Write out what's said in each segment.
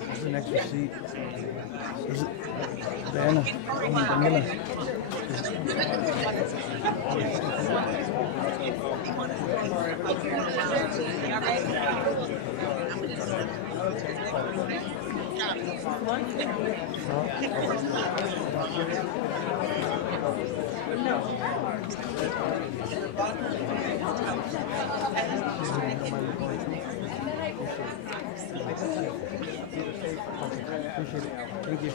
There's an extra seat. Diana, Daniela. Appreciate it. Thank you.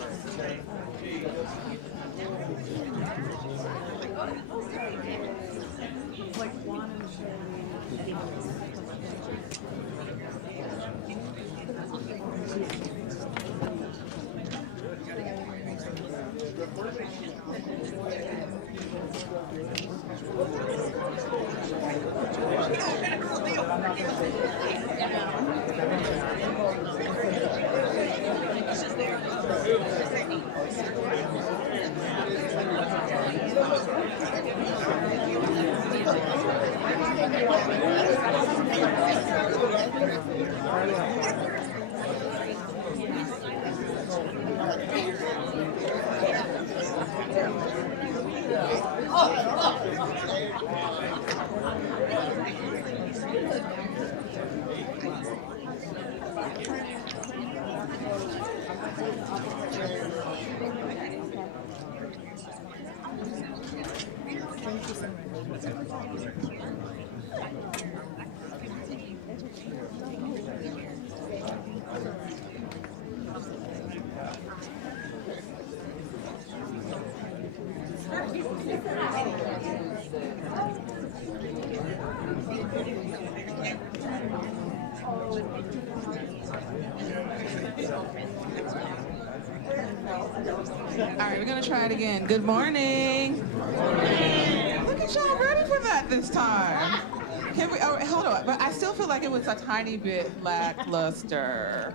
All right, we're gonna try it again. Good morning. Look at y'all ready for that this time. Can we? Oh, hold on. But I still feel like it was a tiny bit lackluster.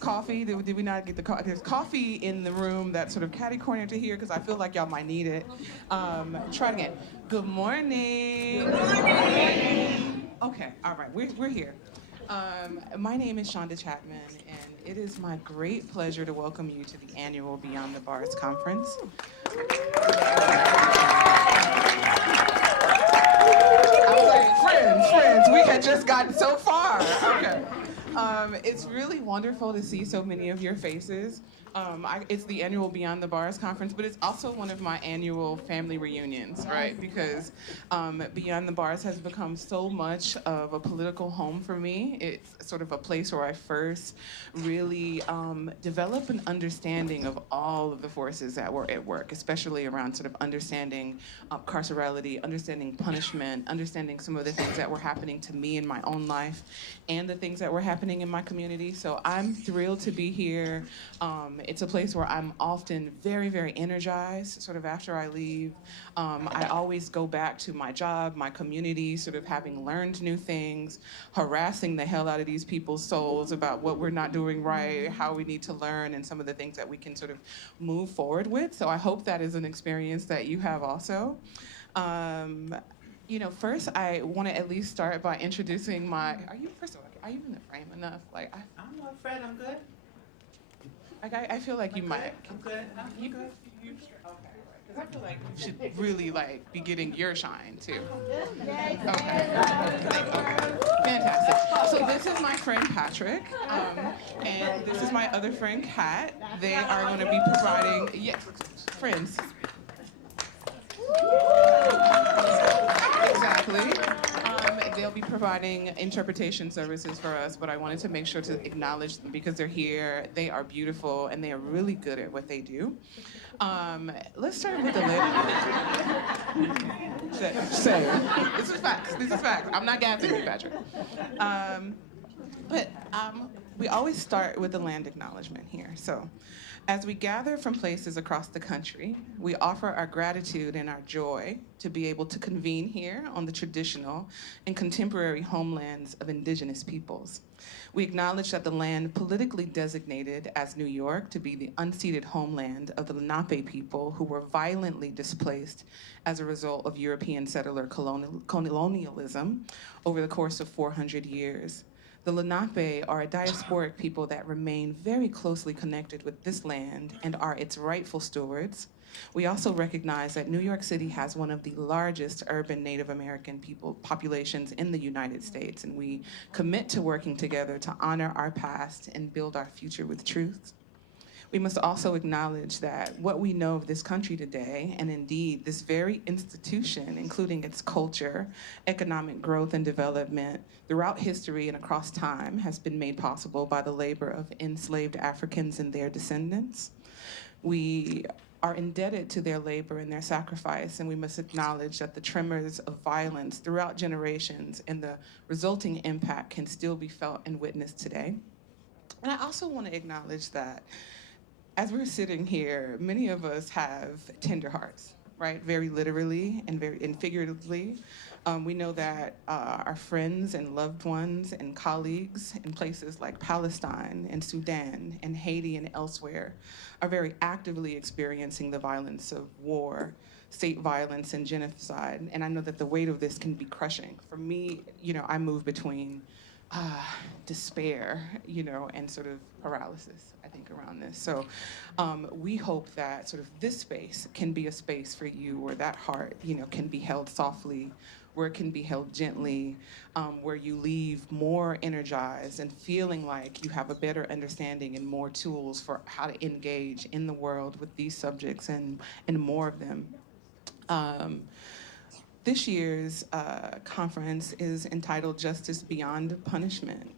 Coffee? Did we not get the coffee? There's coffee in the room that's sort of catty-cornered to here because I feel like y'all might need it. Try it again. Good morning. Good morning. Okay. All right. We're here. My name is Shonda Chapman, and it is my great pleasure to welcome you to the annual Beyond the Bars conference. I was like, friends, we had just gotten so far. Okay. It's really wonderful to see so many of your faces. It's the annual Beyond the Bars conference, but it's also one of my annual family reunions, right? Because Beyond the Bars has become so much of a political home for me. It's sort of a place where I first really developed an understanding of all of the forces that were at work, especially around sort of understanding carcerality, understanding punishment, understanding some of the things that were happening to me in my own life and the things that were happening in my community. So I'm thrilled to be here. It's a place where I'm often very, very energized, sort of after I leave. I always go back to my job, my community, sort of having learned new things, harassing the hell out of these people's souls about what we're not doing right, how we need to learn, and some of the things that we can sort of move forward with. So I hope that is an experience that you have also. First I want to at least start by introducing are you in the frame enough? I'm not afraid, I'm good. I feel like you might. I'm good. You good? Okay. Because I feel like you should really be getting your shine too. Okay. Fantastic. So this is my friend Patrick, and this is my other friend Kat. They are going to be providing, friends. Exactly. They'll be providing interpretation services for us, but I wanted to make sure to acknowledge them because they're here. They are beautiful, and they are really good at what they do. Let's start with the list. Same. This is facts. I'm not gassing you, Patrick. But we always start with the land acknowledgement here. So As we gather from places across the country, we offer our gratitude and our joy to be able to convene here on the traditional and contemporary homelands of Indigenous peoples. We acknowledge that the land politically designated as New York to be the unceded homeland of the Lenape people who were violently displaced as a result of European settler colonialism over the course of 400 years. The Lenape are a diasporic people that remain very closely connected with this land and are its rightful stewards. We also recognize that New York City has one of the largest urban Native American populations in the United States, and we commit to working together to honor our past and build our future with truth. We must also acknowledge that what we know of this country today, and indeed this very institution, including its culture, economic growth and development throughout history and across time, has been made possible by the labor of enslaved Africans and their descendants. We are indebted to their labor and their sacrifice, and we must acknowledge that the tremors of violence throughout generations and the resulting impact can still be felt and witnessed today. And I also want to acknowledge that as we're sitting here, many of us have tender hearts, right? Very literally and figuratively. We know that our friends and loved ones and colleagues in places like Palestine and Sudan and Haiti and elsewhere are very actively experiencing the violence of war, state violence, and genocide. And I know that the weight of this can be crushing. For me, I move between despair, and sort of paralysis, I think, around this. So we hope that sort of this space can be a space for you where that heart, can be held softly, where it can be held gently, where you leave more energized and feeling like you have a better understanding and more tools for how to engage in the world with these subjects and more of them. This year's conference is entitled Justice Beyond Punishment,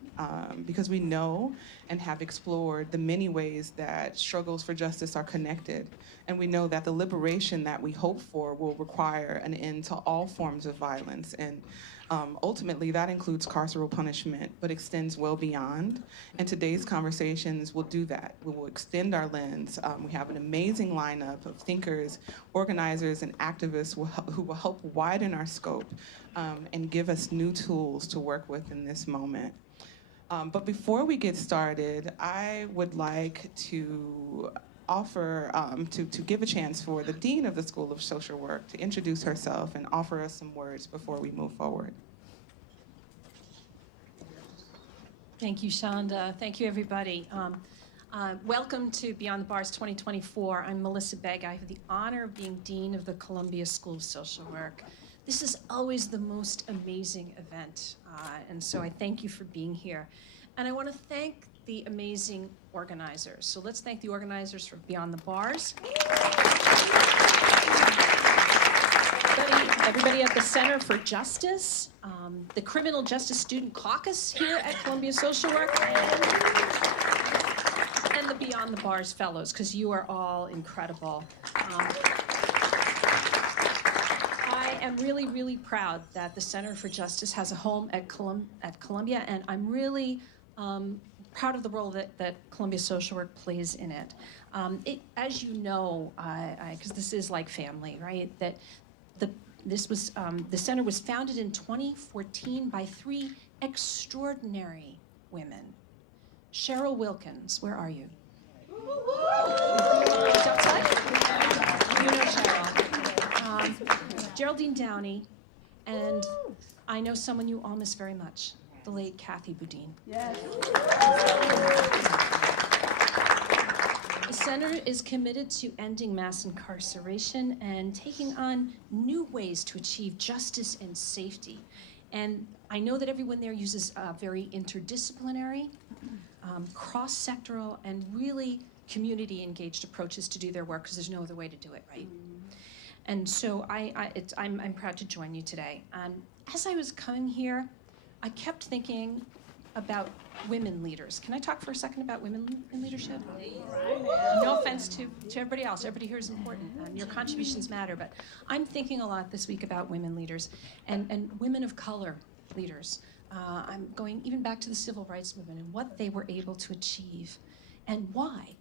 because we know and have explored the many ways that struggles for justice are connected. And we know that the liberation that we hope for will require an end to all forms of violence. And ultimately, that includes carceral punishment, but extends well beyond. And today's conversations will do that. We will extend our lens. We have an amazing lineup of thinkers, organizers, and activists who will help widen our scope and give us new tools to work with in this moment. But before we get started, I would like to offer, to give a chance for the Dean of the School of Social Work to introduce herself and offer us some words before we move forward. Thank you, Shonda. Thank you, everybody. Welcome to Beyond the Bars 2024. I'm Melissa Begg. I have the honor of being Dean of the Columbia School of Social Work. This is always the most amazing event, and so I thank you for being here. And I want to thank the amazing organizers. So let's thank the organizers for Beyond the Bars. Everybody at the Center for Justice, the Criminal Justice Student Caucus here at Columbia Social Work, and the Beyond the Bars Fellows, because you are all incredible. I am really, really proud that the Center for Justice has a home at Columbia, and I'm really proud of the role that Columbia Social Work plays in it. As you know, because this is like family, right? That the center was founded in 2014 by 3 extraordinary women. Cheryl Wilkins, where are you? Outside? You know Cheryl. Geraldine Downey, and I know someone you all miss very much, the late Kathy Boudin. Yes. The center is committed to ending mass incarceration and taking on new ways to achieve justice and safety. And I know that everyone there uses very interdisciplinary, cross-sectoral, and really community-engaged approaches to do their work, because there's no other way to do it, right? And so I'm proud to join you today. As I was coming here, I kept thinking about women leaders. Can I talk for a second about women in leadership? No offense to everybody else. Everybody here is important. Your contributions matter. But I'm thinking a lot this week about women leaders and women of color leaders. I'm going even back to the civil rights movement and what they were able to achieve and why.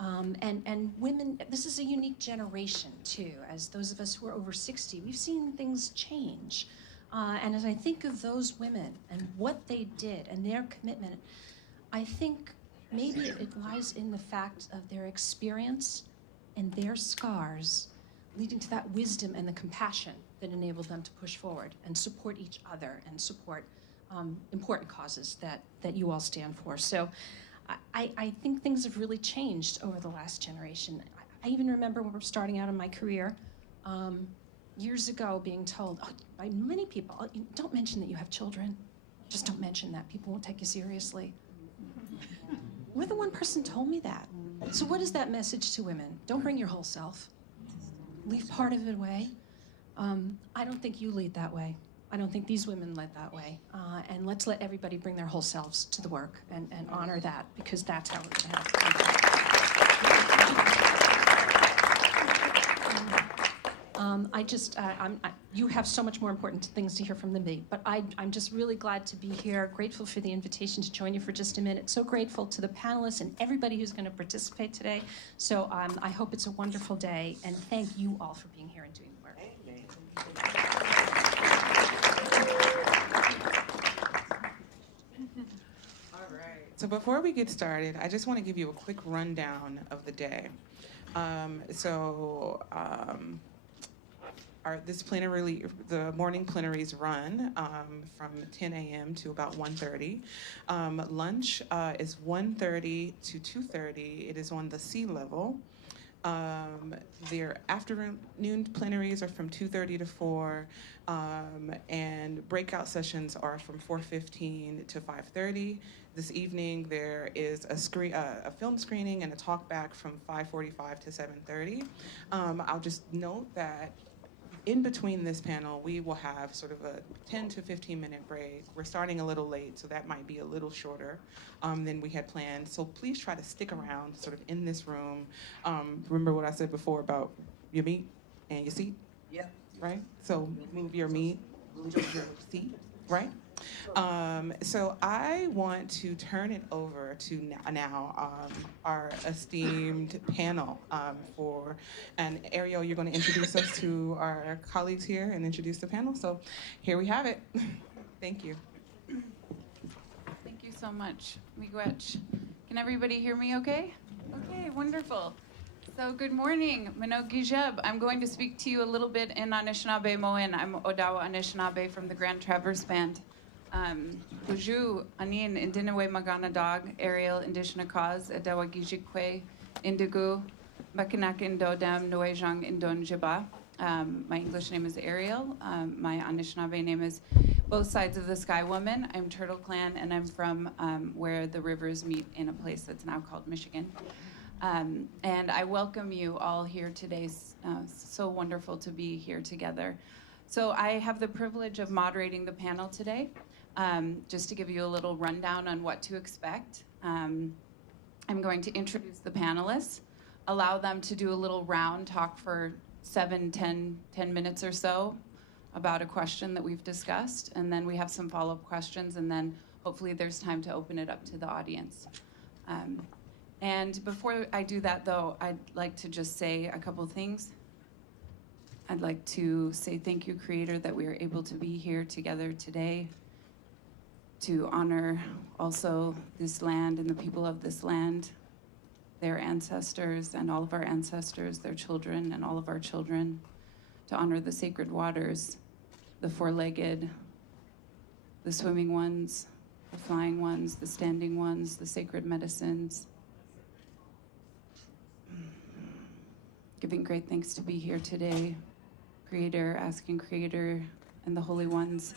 And women, this is a unique generation too, as those of us who are over 60, we've seen things change. And as I think of those women and what they did and their commitment, I think maybe it lies in the fact of their experience and their scars leading to that wisdom and the compassion that enabled them to push forward and support each other and support important causes that you all stand for. So I think things have really changed over the last generation. I even remember when we were starting out in my career, years ago being told by many people, don't mention that you have children. Just don't mention that. People won't take you seriously. We're the one person told me that. So what is that message to women? Don't bring your whole self. Leave part of it away. I don't think you lead that way. I don't think these women led that way. And let's let everybody bring their whole selves to the work and honor that, because that's how we're going to have impact. You have so much more important things to hear from than me, but I'm just really glad to be here, grateful for the invitation to join you for just a minute, so grateful to the panelists and everybody who's going to participate today. So I hope it's a wonderful day, and thank you all for being here and doing the work. All right. So before we get started, I just want to give you a quick rundown of the day. This plenary, the morning plenaries run from 10 a.m. to about 1:30. Lunch is 1:30 to 2:30. It is on the sea level. Their afternoon plenaries are from 2:30 to 4, and breakout sessions are from 4:15 to 5:30. This evening there is a film screening and a talk back from 5:45 to 7:30. I'll just note that in between this panel, we will have sort of a 10 to 15 minute break. We're starting a little late, so that might be a little shorter than we had planned. So please try to stick around sort of in this room. Remember what I said before about your meat and your seat? Yeah. Right? So move your meat, move your seat, right? So I want to turn it over to now our esteemed panel and Ariel, you're going to introduce us to our colleagues here and introduce the panel. So here we have it. Thank you. Thank you so much, Miigwech. Can everybody hear me okay? Okay, wonderful. So good morning, Minogijeb. I'm going to speak to you a little bit in Anishinaabe Moen. I'm Odawa Anishinaabe from the Grand Traverse Band. Uju anin indinawe magana dog Ariel indishna cause Odawa Gijikwe Indigu Makinak Indodam Noejang Indon Jiba. My English name is Ariel. My Anishinaabe name is Both Sides of the Sky Woman. I'm Turtle Clan, and I'm from where the rivers meet in a place that's now called Michigan. And I welcome you all here today. So wonderful to be here together. So I have the privilege of moderating the panel today. Just to give you a little rundown on what to expect. I'm going to introduce the panelists, allow them to do a little round talk for 10 minutes or so about a question that we've discussed, and then we have some follow-up questions, and then hopefully there's time to open it up to the audience. And before I do that, though, I'd like to just say a couple things. I'd like to say thank you, Creator, that we are able to be here together today to honor also this land and the people of this land, their ancestors and all of our ancestors, their children and all of our children, to honor the sacred waters, the four-legged, the swimming ones, the flying ones, the standing ones, the sacred medicines. Giving great thanks to be here today. Creator, asking Creator and the Holy Ones,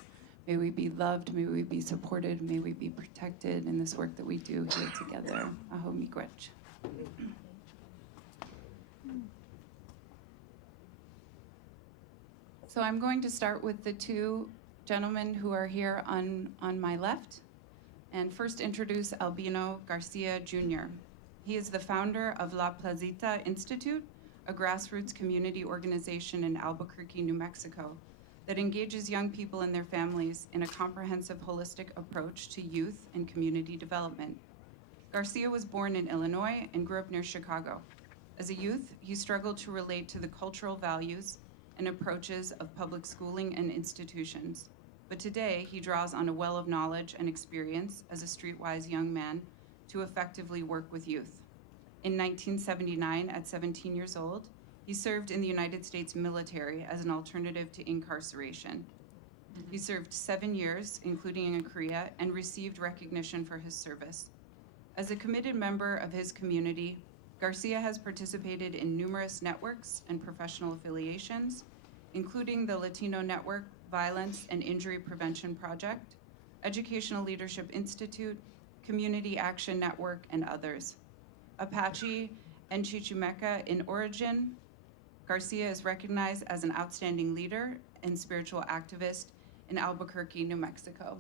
may we be loved, may we be supported, may we be protected in this work that we do here together. Aho miigwech. So I'm going to start with the two gentlemen who are here on my left, and first introduce Albino Garcia Jr. He is the founder of La Plazita Institute, a grassroots community organization in Albuquerque, New Mexico, that engages young people and their families in a comprehensive, holistic approach to youth and community development. Garcia was born in Illinois and grew up near Chicago. As a youth, he struggled to relate to the cultural values and approaches of public schooling and institutions. But today, he draws on a well of knowledge and experience as a streetwise young man to effectively work with youth. In 1979, at 17 years old, he served in the United States military as an alternative to incarceration. He served 7 years, including in Korea, and received recognition for his service. As a committed member of his community, Garcia has participated in numerous networks and professional affiliations, including the Latino Network Violence and Injury Prevention Project, Educational Leadership Institute, Community Action Network, and others. Apache and Chichimeca in origin, Garcia is recognized as an outstanding leader and spiritual activist in Albuquerque, New Mexico.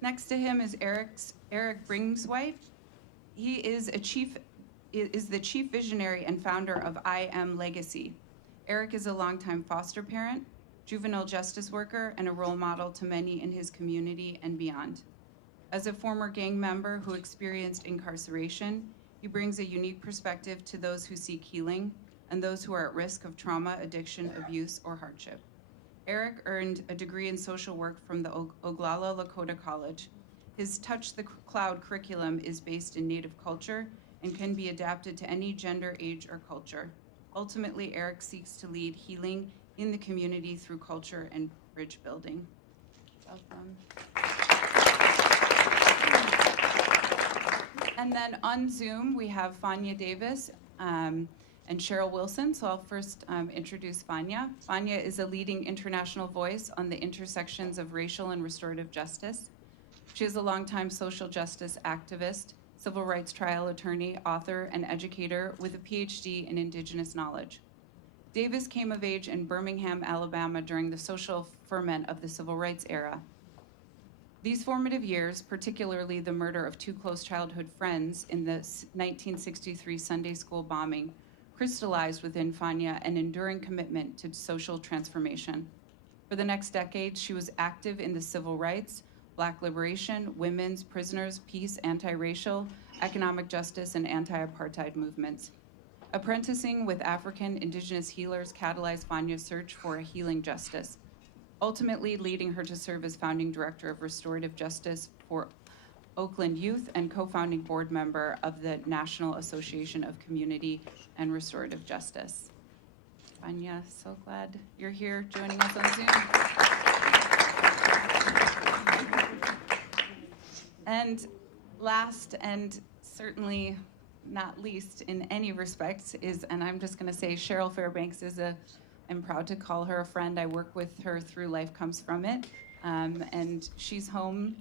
Next to him is Erik Bringswhite. He is the chief visionary and founder of I Am Legacy. Erik is a longtime foster parent, juvenile justice worker, and a role model to many in his community and beyond. As a former gang member who experienced incarceration, he brings a unique perspective to those who seek healing and those who are at risk of trauma, addiction, abuse, or hardship. Erik earned a degree in social work from the Oglala Lakota College. His Touch the Cloud curriculum is based in Native culture and can be adapted to any gender, age, or culture. Ultimately, Erik seeks to lead healing in the community through culture and bridge building. Welcome. And then on Zoom, we have Fania Davis and Cheryl Wilson. So I'll first introduce Fania. Fania is a leading international voice on the intersections of racial and restorative justice. She is a longtime social justice activist, civil rights trial attorney, author, and educator with a PhD in Indigenous knowledge. Davis came of age in Birmingham, Alabama during the social ferment of the civil rights era. These formative years, particularly the murder of two close childhood friends in the 1963 Sunday school bombing, crystallized within Fania an enduring commitment to social transformation. For the next decade, she was active in the civil rights, Black liberation, women's, prisoners, peace, anti-racial, economic justice, and anti-apartheid movements. Apprenticing with African Indigenous healers catalyzed Fania's search for a healing justice, ultimately leading her to serve as founding director of Restorative Justice for Oakland Youth and co-founding board member of the National Association of Community and Restorative Justice. Fania, so glad you're here joining us on Zoom. And last and certainly not least in any respects is, and I'm just gonna say Cheryl Fairbanks I'm proud to call her a friend. I work with her through Life Comes From It, and she's home,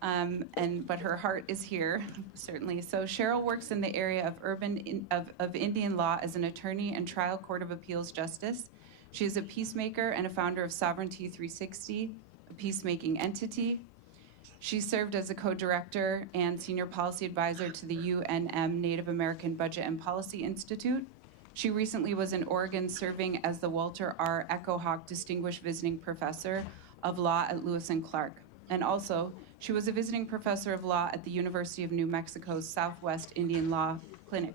but her heart is here, certainly. So Cheryl works in the area of Indian law as an attorney and trial court of appeals justice. She is a peacemaker and a founder of Sovereignty 360, a peacemaking entity. She served as a co-director and senior policy advisor to the UNM Native American Budget and Policy Institute. She recently was in Oregon serving as the Walter R. Echo Hawk Distinguished Visiting Professor of Law at Lewis and Clark. And also, she was a visiting professor of law at the University of New Mexico's Southwest Indian Law Clinic.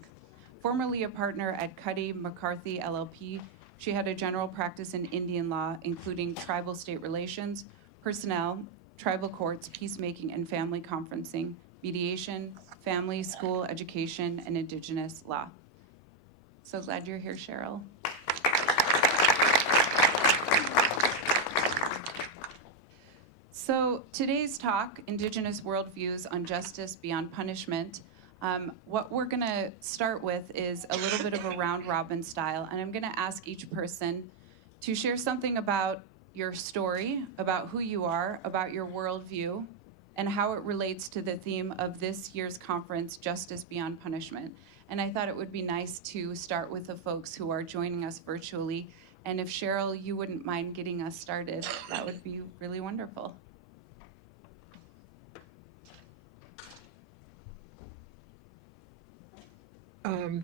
Formerly a partner at Cuddy McCarthy LLP, she had a general practice in Indian law, including tribal state relations, personnel, tribal courts, peacemaking and family conferencing, mediation, family, school, education, and Indigenous law. So glad you're here, Cheryl. So today's talk, Indigenous Worldviews on Justice Beyond Punishment, what we're gonna start with is a little bit of a round robin style, and I'm gonna ask each person to share something about your story, about who you are, about your worldview, and how it relates to the theme of this year's conference, Justice Beyond Punishment. And I thought it would be nice to start with the folks who are joining us virtually. And if Cheryl, you wouldn't mind getting us started, that would be really wonderful.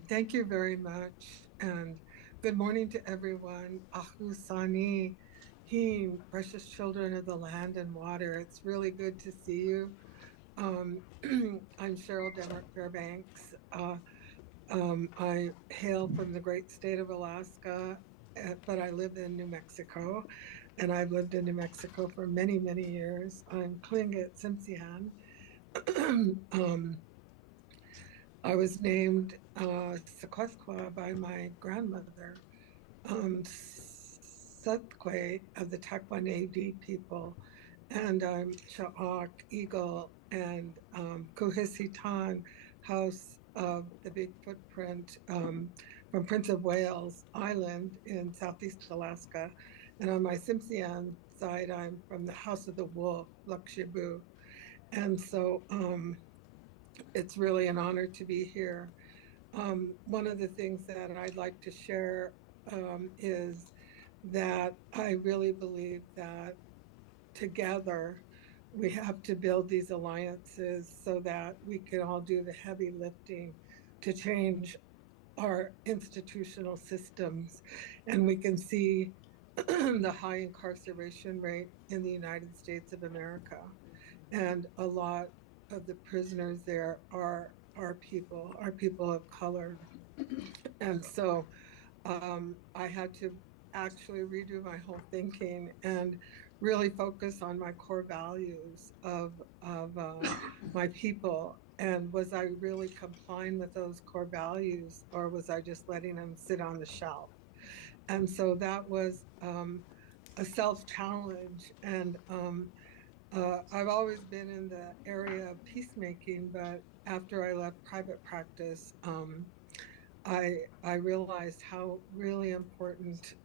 Thank you very much, and good morning to everyone. Ahu Sani, precious children of the land and water. It's really good to see you. I'm Cheryl Fairbanks. I hail from the great state of Alaska, but I live in New Mexico, and I've lived in New Mexico for many, many years. I'm Tlingit Tsimshian. I was named Sequesqua by my grandmother, Sutque of the Taekwondo people, and I'm Cha'ak Eagle and Kuhisitan, House of the Big Footprint from Prince of Wales Island in Southeast Alaska. And on my Tsimshian side, I'm from the House of the Wolf, Lukshibu. And so it's really an honor to be here. One of the things that I'd like to share is that I really believe that together we have to build these alliances so that we can all do the heavy lifting to change our institutional systems. And we can see the high incarceration rate in the United States of America. And a lot of the prisoners there are people of color. And so I had to actually redo my whole thinking and really focus on my core values of my people. And was I really complying with those core values, or was I just letting them sit on the shelf? And so that was a self-challenge. And I've always been in the area of peacemaking, but after I left private practice, I realized how really important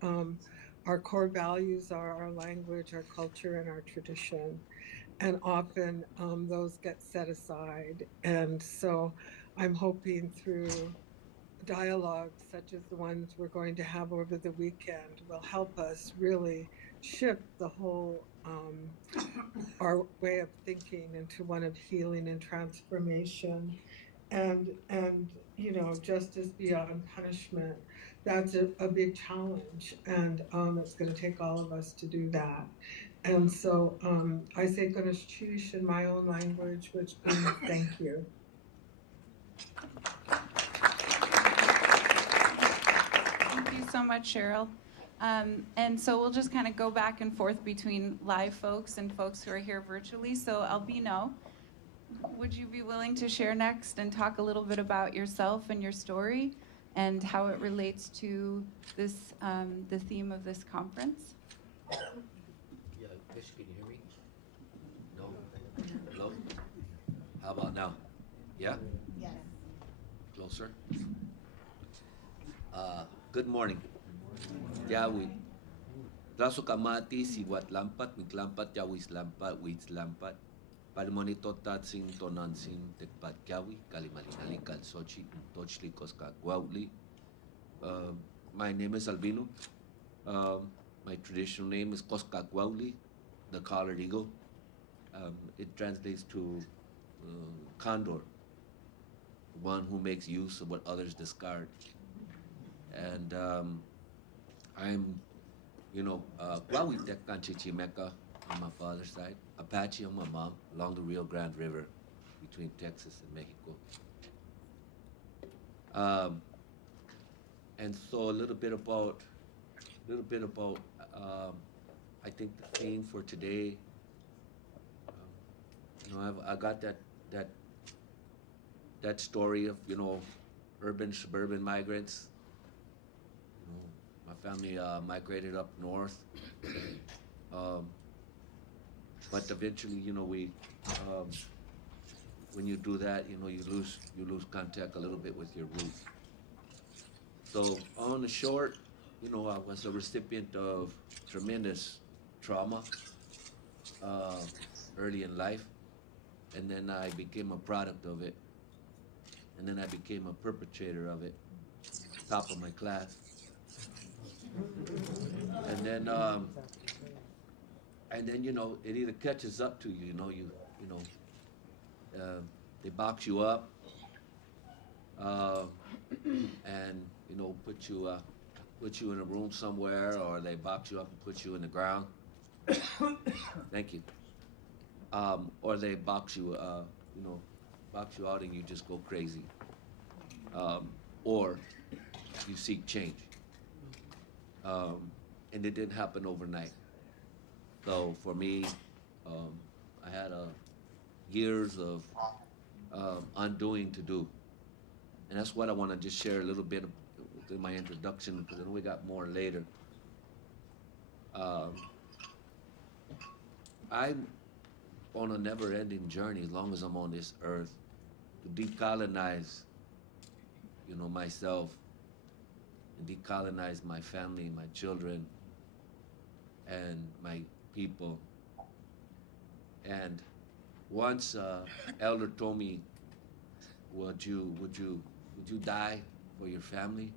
our core values are, our language, our culture, and our tradition. And often those get set aside. And so I'm hoping through dialogues such as the ones we're going to have over the weekend will help us really shift the whole our way of thinking into one of healing and transformation. And you know, justice beyond punishment, that's a big challenge, and it's going to take all of us to do that. And so I say Ganesh Chish in my own language, which means thank you. Thank you so much, Cheryl. And so we'll just kind of go back and forth between live folks and folks who are here virtually. So Albino, would you be willing to share next and talk a little bit about yourself and your story and how it relates to this, the theme of this conference? Yeah, Fish, can you hear me? No? Hello? How about now? Yeah? Yes. Closer? Good morning. Yawi. Raso kamati si wat lampat, miglampat yawis lampat, wits lampat. Palimonito tatsing tonansing tekpat yawi, kalimalinali kalsochi, tochli koska guauli. My name is Albino. My traditional name is Koska Guauli, the collared eagle. It translates to condor, one who makes use of what others discard. And I'm, Guawi Tekanchichimeca on my father's side, Apache on my mom, along the Rio Grande River between Texas and Mexico. And so a little bit about I think the theme for today. I got that story of urban suburban migrants. My family migrated up north, but eventually, we when you do that, you lose contact a little bit with your roots. So on the short, I was a recipient of tremendous trauma early in life, and then I became a product of it, and then I became a perpetrator of it, top of my class. And then it either catches up to you, they box you up, and put you in a room somewhere, or they box you up and put you in the ground. Thank you. Or they box you, box you out and you just go crazy. Or you seek change. And it didn't happen overnight. So for me, I had years of undoing to do. And that's what I want to just share a little bit in my introduction, because then we got more later. I'm on a never-ending journey as long as I'm on this earth to decolonize, myself, and decolonize my family, my children, and my people. And once elder told me, would you die for your family?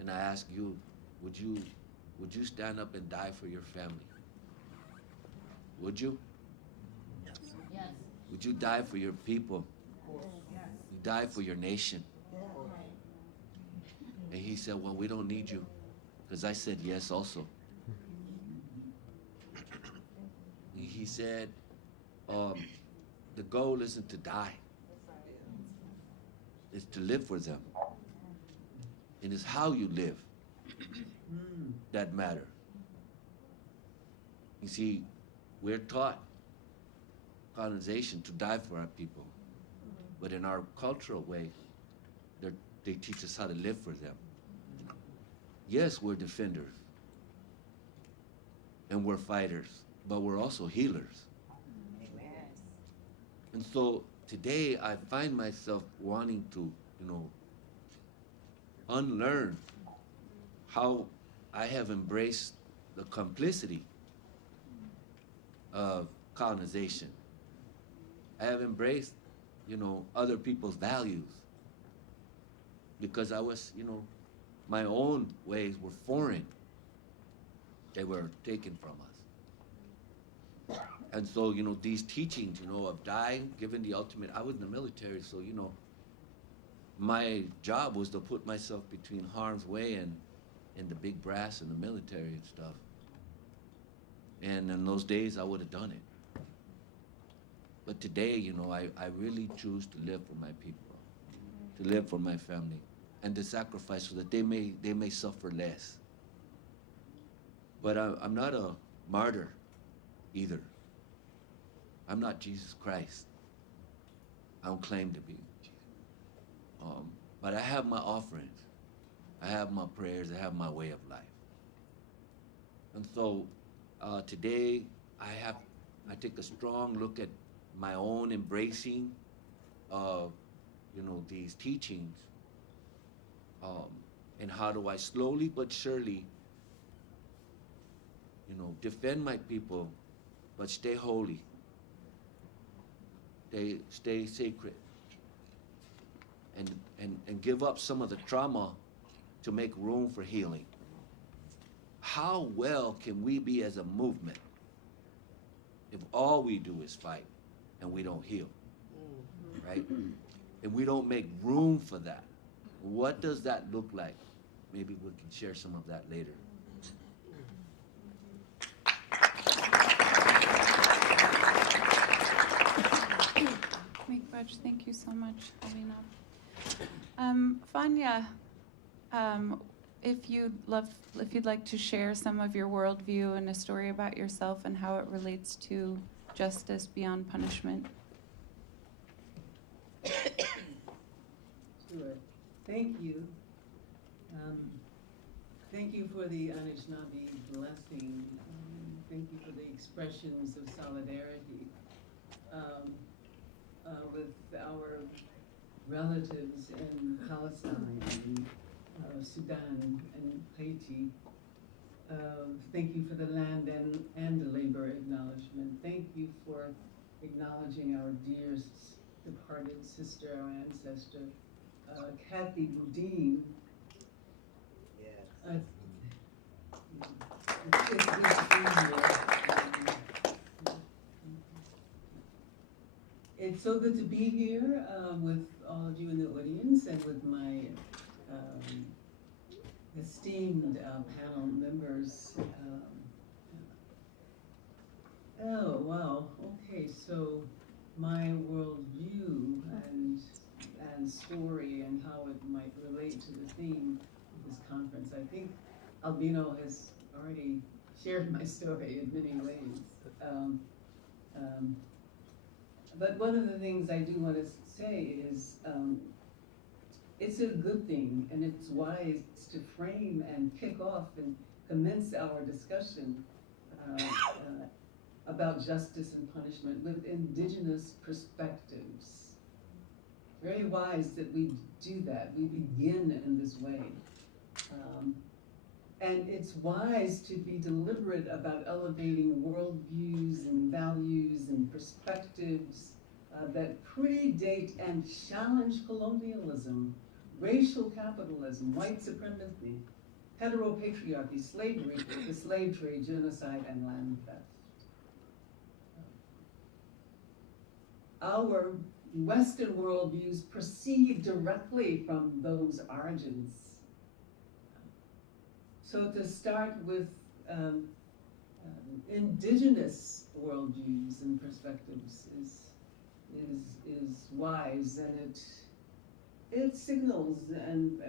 And I asked you, would you stand up and die for your family? Would you? Yes. Would you die for your people? Yes. You die for your nation? And he said, well, we don't need you. Because I said yes also. He said, the goal isn't to die. It's to live for them. And it's how you live that matter. You see, we're taught colonization to die for our people. But in our cultural way, they teach us how to live for them. Yes, we're defenders. And we're fighters. But we're also healers. Amen. And so today I find myself wanting to, unlearn how I have embraced the complicity of colonization. I have embraced, other people's values. Because I was, my own ways were foreign. They were taken from us. And so, these teachings, of dying, giving the ultimate, I was in the military, so, my job was to put myself between harm's way and the big brass and the military and stuff. And in those days, I would have done it. But today, I really choose to live for my people, to live for my family, and to sacrifice so that they may suffer less. But I'm not a martyr either. I'm not Jesus Christ. I don't claim to be. But I have my offerings. I have my prayers. I have my way of life. And so today I take a strong look at my own embracing of, these teachings. And how do I slowly but surely, defend my people, but stay holy. They stay sacred. And give up some of the trauma to make room for healing. How well can we be as a movement if all we do is fight and we don't heal, right? And we don't make room for that. What does that look like? Maybe we can share some of that later. Thank you so much, Albino. Fania, if you'd like to share some of your worldview and a story about yourself and how it relates to justice beyond punishment. Sure. Thank you. Thank you for the Anishinaabe blessing. Thank you for the expressions of solidarity with our relatives in Palestine, and Sudan, and Haiti. Thank you for the land and the labor acknowledgement. Thank you for acknowledging our dear departed sister, our ancestor, Kathy Boudin. Yes. It's good to be here. It's so good to be here with all of you in the audience and with my esteemed panel members. Oh, wow. Okay, so my worldview and story and how it might relate to the theme of this conference. I think Albino has already shared my story in many ways. But one of the things I do want to say is it's a good thing and it's wise to frame and kick off and commence our discussion about justice and punishment with Indigenous perspectives. Very wise that we do that. We begin in this way. And it's wise to be deliberate about elevating worldviews and values and perspectives that predate and challenge colonialism, racial capitalism, white supremacy, heteropatriarchy, slavery, the slave trade, genocide, and land theft. Our Western worldviews proceed directly from those origins. So to start with Indigenous worldviews and perspectives is wise, and it signals and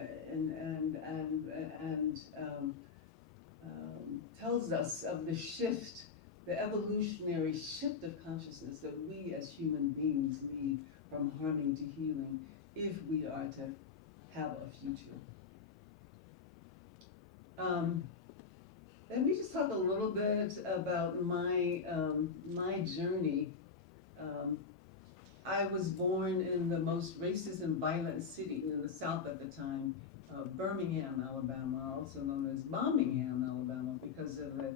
tells us of the shift, the evolutionary shift of consciousness that we as human beings need from harming to healing if we are to have a future. Let me just talk a little bit about my journey. I was born in the most racist and violent city in the South at the time, Birmingham, Alabama, also known as Bombingham, Alabama, because of the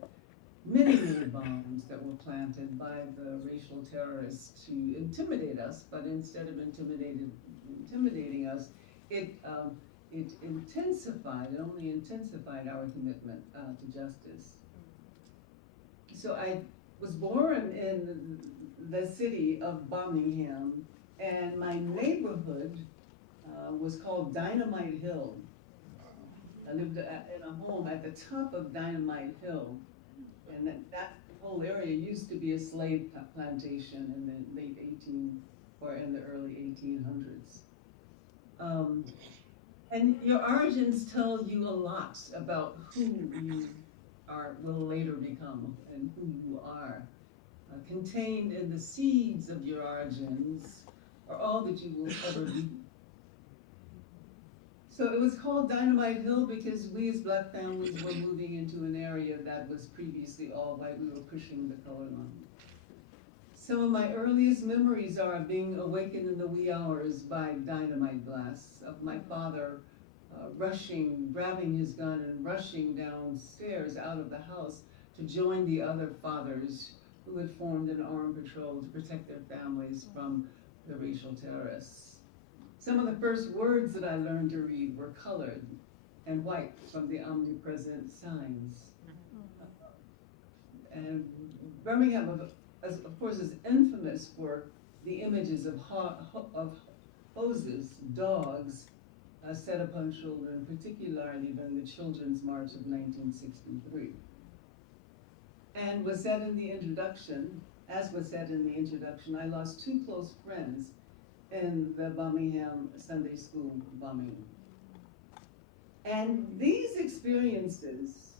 many bombs that were planted by the racial terrorists to intimidate us, but instead of intimidating us, it only intensified our commitment to justice. So I was born in the city of Birmingham, and my neighborhood was called Dynamite Hill. I lived in a home at the top of Dynamite Hill, and that whole area used to be a slave plantation in the late in the early 1800s. And your origins tell you a lot about who you will later become and who you are. Contained in the seeds of your origins are all that you will ever be. So it was called Dynamite Hill because we as Black families were moving into an area that was previously all white. We were pushing the color line. Some of my earliest memories are being awakened in the wee hours by dynamite blasts of my father rushing, grabbing his gun and rushing downstairs out of the house to join the other fathers who had formed an armed patrol to protect their families from the racial terrorists. Some of the first words that I learned to read were colored and white from the omnipresent signs. And Birmingham, of course, is infamous for the images of hoses, dogs, set upon children, particularly during the Children's March of 1963. And was said in the introduction, as was said in the introduction, I lost two close friends in the Birmingham Sunday School bombing. And these experiences,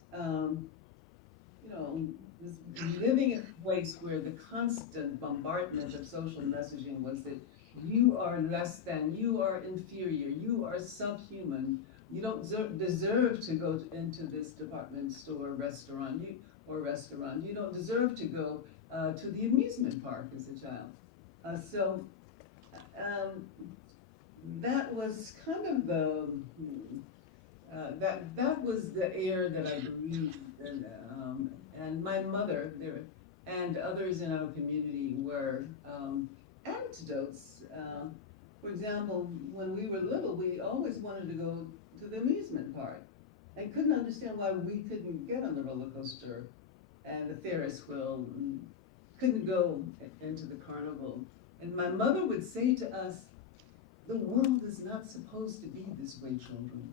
living in a place where the constant bombardment of social messaging was that you are less than, you are inferior, you are subhuman, you don't deserve to go into this department store restaurant, you don't deserve to go to the amusement park as a child. So that was kind of the, that was the air that I breathed, and my mother and others in our community were antidotes. For example, when we were little, we always wanted to go to the amusement park and couldn't understand why we couldn't get on the roller coaster and the Ferris wheel, and couldn't go into the carnival. And my mother would say to us, the world is not supposed to be this way, children.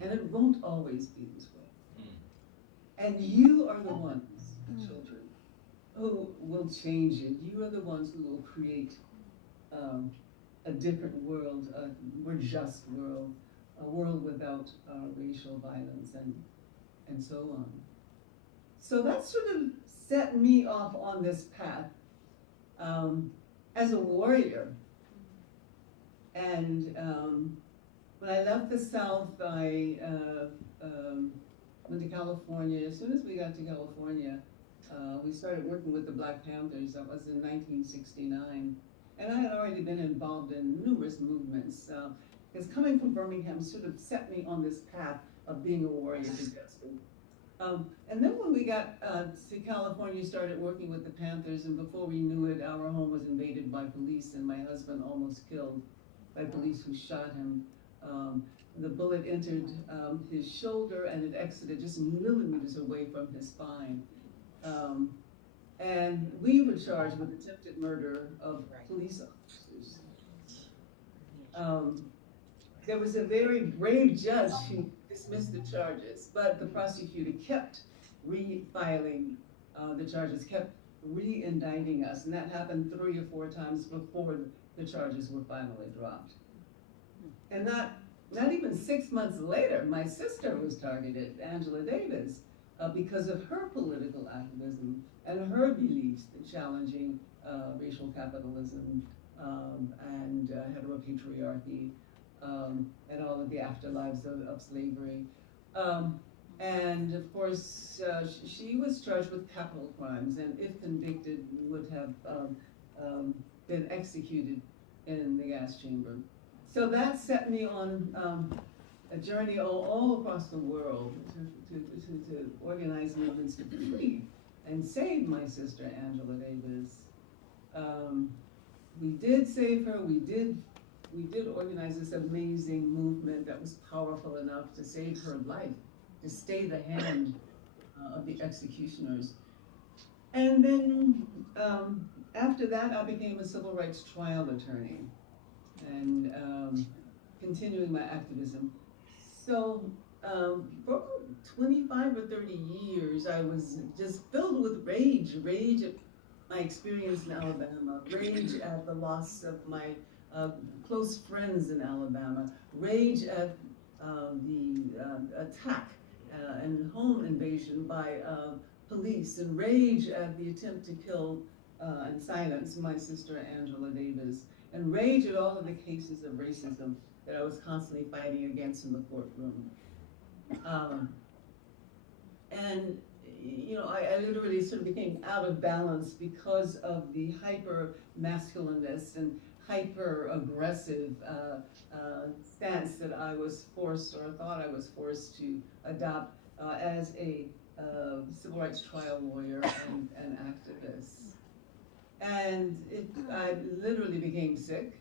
And it won't always be this way. And you are the ones, children, who will change it. You are the ones who will create a different world, a more just world, a world without racial violence and so on. So that sort of set me off on this path as a warrior. And when I left the South, I went to California. As soon as we got to California, we started working with the Black Panthers. That was in 1969. And I had already been involved in numerous movements. Because coming from Birmingham sort of set me on this path of being a warrior to justice. And then when we got to California, started working with the Panthers, and before we knew it, our home was invaded by police, and my husband almost killed by police who shot him. The bullet entered his shoulder, and it exited just millimeters away from his spine. And we were charged with attempted murder of police officers. There was a very brave judge who dismissed the charges, but the prosecutor kept refiling the charges, kept re-indicting us, and that happened 3 or 4 times before the charges were finally dropped. And not even 6 months later, my sister was targeted, Angela Davis, because of her political activism and her beliefs in challenging racial capitalism and heteropatriarchy and all of the afterlives of slavery. And of course, she was charged with capital crimes, and if convicted, would have been executed in the gas chamber. So that set me on a journey all across the world to organize movements to free and save my sister Angela Davis. We did save her. We did organize this amazing movement that was powerful enough to save her life, to stay the hand of the executioners. And then after that, I became a civil rights trial attorney and continuing my activism. So for 25 or 30 years, I was just filled with rage at my experience in Alabama, rage at the loss of my close friends in Alabama, rage at the attack and home invasion by police, and rage at the attempt to kill and silence my sister Angela Davis, and rage at all of the cases of racism that I was constantly fighting against in the courtroom. And you know, I literally sort of became out of balance because of the hyper masculineness and hyper aggressive stance that I was forced, or thought I was forced to adopt as a civil rights trial lawyer and activist. And I literally became sick,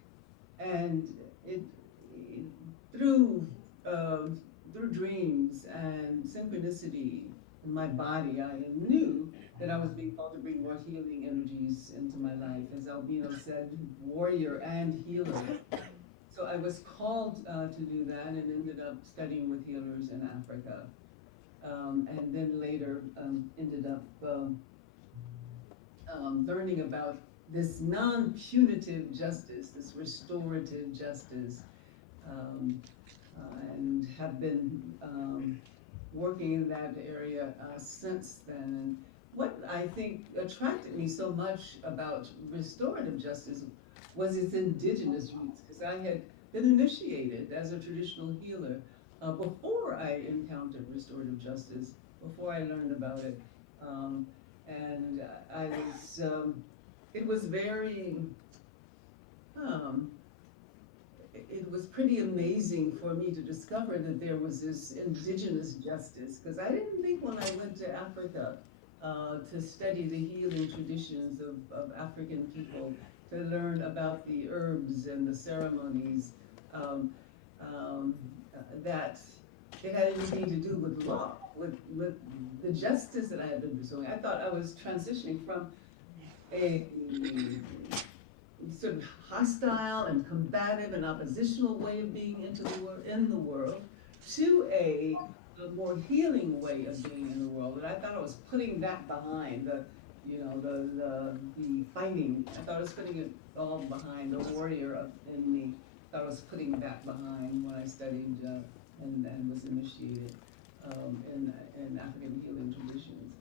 and through dreams and synchronicity in my body, I knew that I was being called to bring more healing energies into my life. As Albino said, warrior and healer. So I was called to do that, and ended up studying with healers in Africa. And then later ended up learning about this non-punitive justice, this restorative justice, and have been working in that area since then. And what I think attracted me so much about restorative justice was its indigenous roots, because I had been initiated as a traditional healer before I encountered restorative justice, before I learned about it. And I was, it was very, it was pretty amazing for me to discover that there was this indigenous justice, because I didn't think when I went to Africa to study the healing traditions of African people, to learn about the herbs and the ceremonies, that it had anything to do with law, with the justice that I had been pursuing. I thought I was transitioning from a sort of hostile and combative and oppositional way of being in the world to a more healing way of being in the world. And I thought I was putting that behind, you know, the fighting. I thought I was putting it all behind the warrior in me. I thought I was putting that behind when I studied and was initiated in African healing traditions.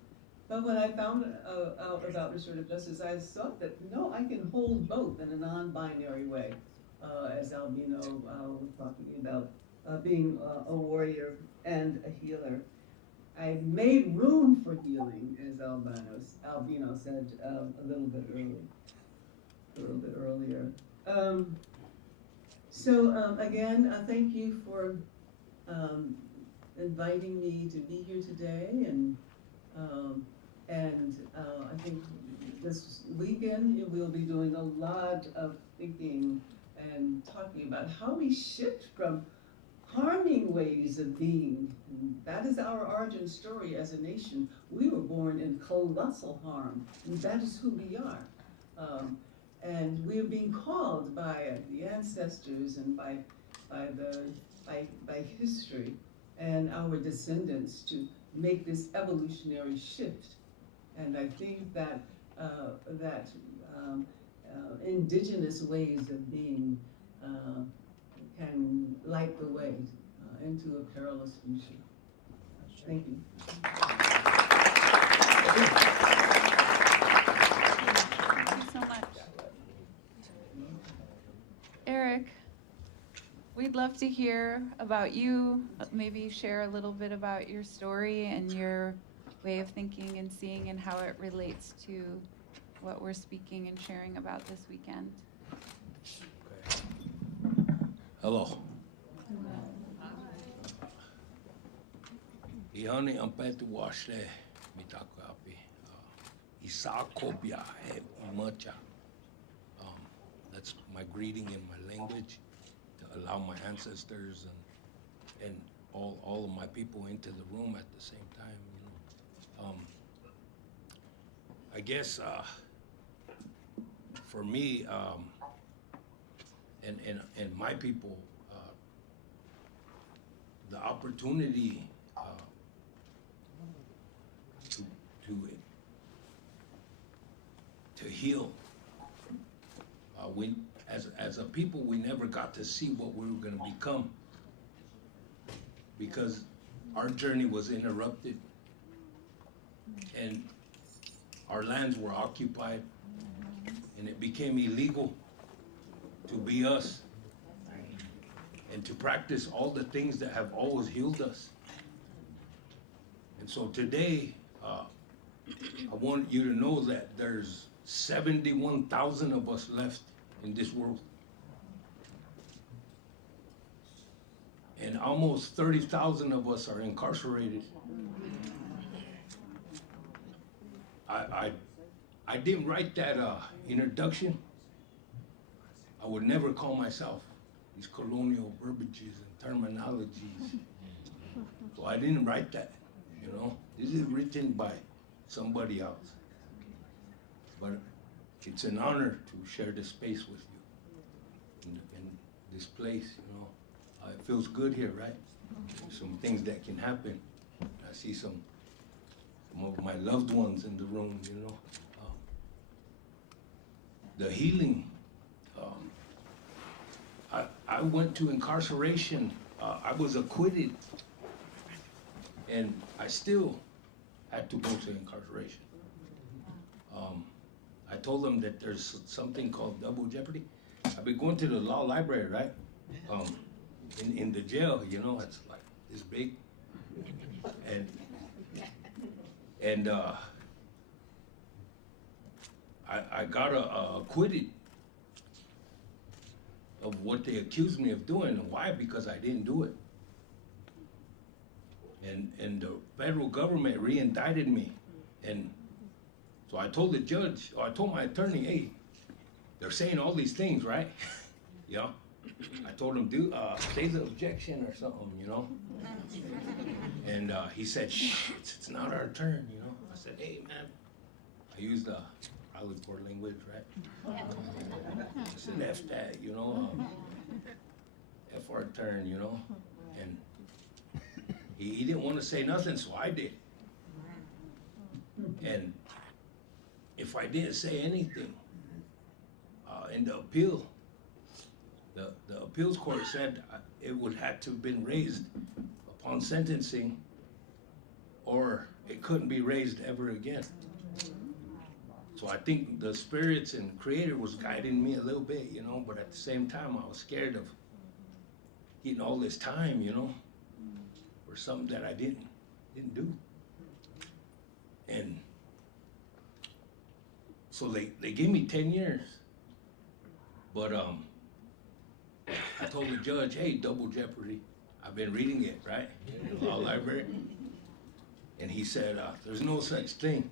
But when I found out about restorative justice, I saw that no, I can hold both in a non-binary way, as Albino was talking about being a warrior and a healer. I made room for healing, as Albino said a little bit earlier. Again, thank you for inviting me to be here today, and I think this weekend we'll be doing a lot of thinking and talking about how we shift from harming ways of being. And that is our origin story as a nation. We were born in colossal harm, and that is who we are. And we are being called by the ancestors and by history and our descendants to make this evolutionary shift. And I think that indigenous ways of being can light the way into a perilous future. Thank you. Thank you so much. Erik, we'd love to hear about you. Maybe share a little bit about your story and your way of thinking and seeing and how it relates to what we're speaking and sharing about this weekend. Hello. Ihani ampetu washe mitakapi. Isa kopia e imacha. That's my greeting in my language to allow my ancestors and all of my people into the room at the same time. You know, I guess for me and my people, the opportunity to heal. We, as a people, we never got to see what we were going to become because our journey was interrupted and our lands were occupied and it became illegal to be us and to practice all the things that have always healed us. And so today, I want you to know that there's 71,000 of us left in this world. And almost 30,000 of us are incarcerated. I didn't write that introduction. I would never call myself these colonial verbiages and terminologies. So I didn't write that, you know. This is written by somebody else. But it's an honor to share this space with you in this place, you know. It feels good here, right? There's some things that can happen. I see some of my loved ones in the room, you know. The healing. I went to incarceration. I was acquitted, and I still had to go to incarceration. I told them that there's something called double jeopardy. I've been going to the law library, right? In the jail, you know, it's like this big, and I got acquitted of what they accused me of doing. And why? Because I didn't do it. And the federal government re-indicted me. And so I told the judge, or I told my attorney, hey, they're saying all these things, right? You know? I told him, dude, say the objection or something, you know? And he said, shh, it's not our turn, you know? I said, hey, man. I used probably poor language, right? I said, F that, you know? F our turn, you know? And he didn't want to say nothing, so I did. And if I didn't say anything in the appeal, the appeals court said it would have to have been raised upon sentencing, or it couldn't be raised ever again. So I think the spirits and creator was guiding me a little bit, you know, but at the same time I was scared of getting all this time, you know, for something that I didn't do. And so they gave me 10 years. But I told the judge, hey, double jeopardy. I've been reading it, right? In the law library. And he said, there's no such thing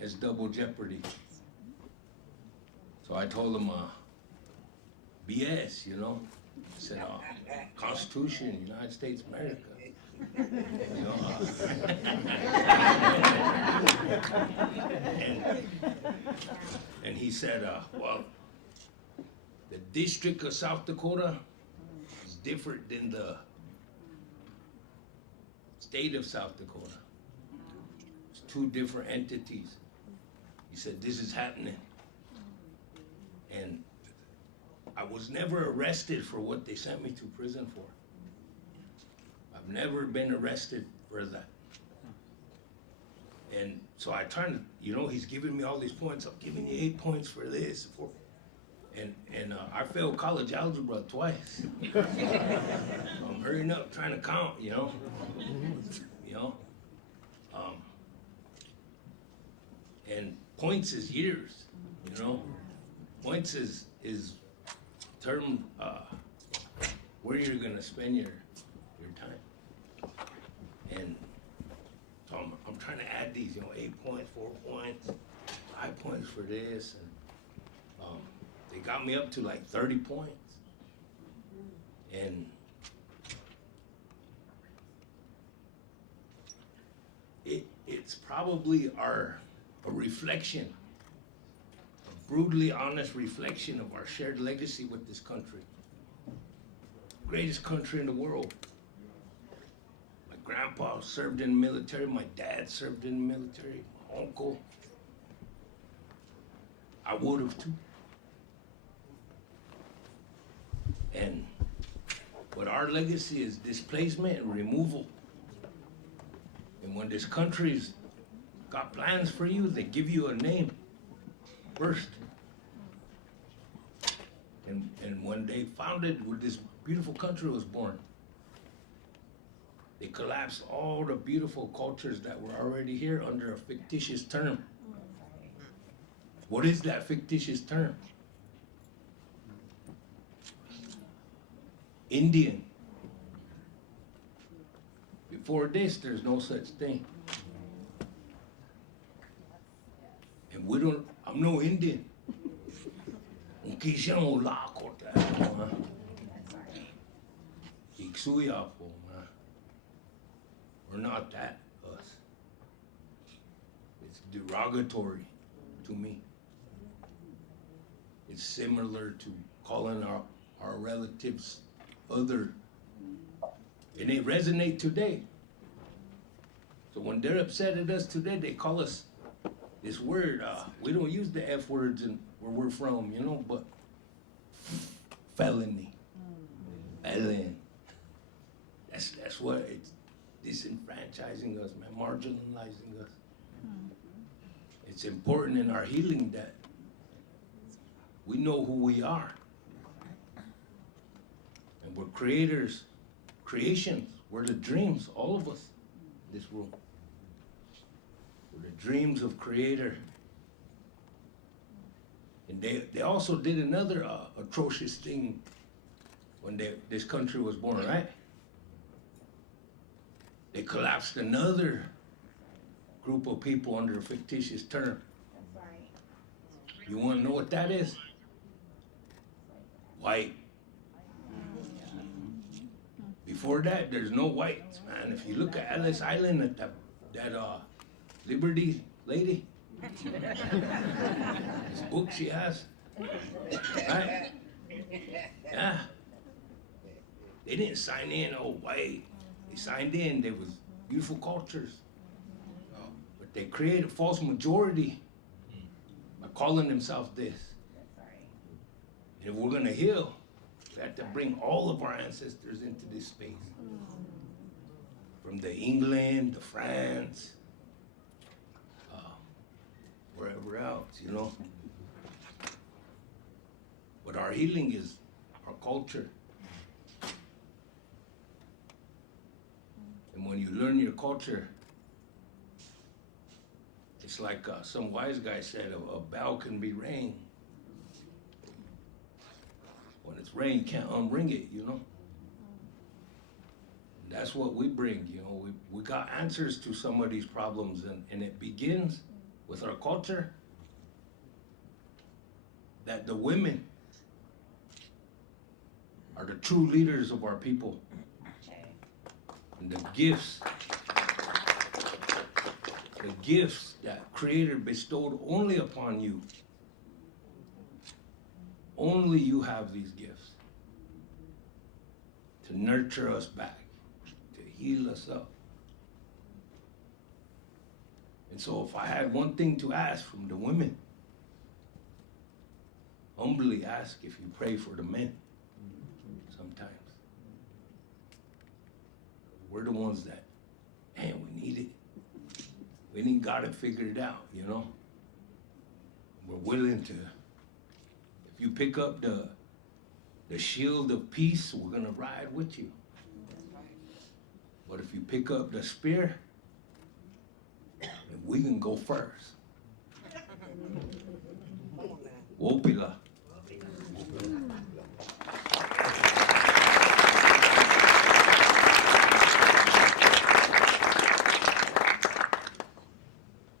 as double jeopardy. So I told him, BS, you know? I said, Constitution, United States of America. You know, and he said, well, the District of South Dakota is different than the state of South Dakota. It's two different entities. He said, this is happening. And I was never arrested for what they sent me to prison for. I've never been arrested for that. And so I tried to, you know, he's giving me all these points. I'm giving you 8 points for this. And I failed college algebra twice. I'm hurrying up, trying to count, you know. You know. And points is years, you know. Points is term where you're gonna spend your time. And so I'm trying to add these, you know, 8 points, 4 points, 5 points for this, and they got me up to like 30 points. And it's probably a reflection, a brutally honest reflection of our shared legacy with this country. Greatest country in the world. My grandpa served in the military, my dad served in the military, my uncle. I would have too. But our legacy is displacement and removal. And when this country's got plans for you, they give you a name first. And when they founded, when this beautiful country was born, they collapsed all the beautiful cultures that were already here under a fictitious term. What is that fictitious term? Indian. Before this, there's no such thing. And I'm no Indian. We're not that, us. It's derogatory to me. It's similar to calling our relatives other. And they resonate today. So when they're upset at us today, they call us this word. We don't use the F words in where we're from, you know, but felony. Felon. That's what it's disenfranchising us, man, marginalizing us. It's important in our healing that we know who we are. And we're creators, creations. We're the dreams, all of us in this room. We're the dreams of creator. And they also did another atrocious thing when this country was born, right? They collapsed another group of people under a fictitious term. You want to know what that is? White. Before that, there's no whites, man. If you look at Ellis Island, at that Liberty lady, this book she has, right? Yeah. They didn't sign in, oh, white. They signed in, there was beautiful cultures. But they created a false majority calling themselves this. And if we're gonna heal, we have to bring all of our ancestors into this space. From the England, the France, wherever else, you know. But our healing is our culture. And when you learn your culture, it's like some wise guy said, a bell can be rain. When it's rain, you can't unring it, you know? That's what we bring, you know? We got answers to some of these problems, and it begins with our culture, that the women are the true leaders of our people. And the gifts that Creator bestowed only upon you. Only you have these gifts to nurture us back, to heal us up. And so if I had one thing to ask from the women, humbly ask if you pray for the men sometimes. We're the ones that, man, we need it. We ain't got it figured out, you know? We're willing to, if you pick up the shield of peace, we're gonna ride with you. But if you pick up the spear, then we can go first. Wopila.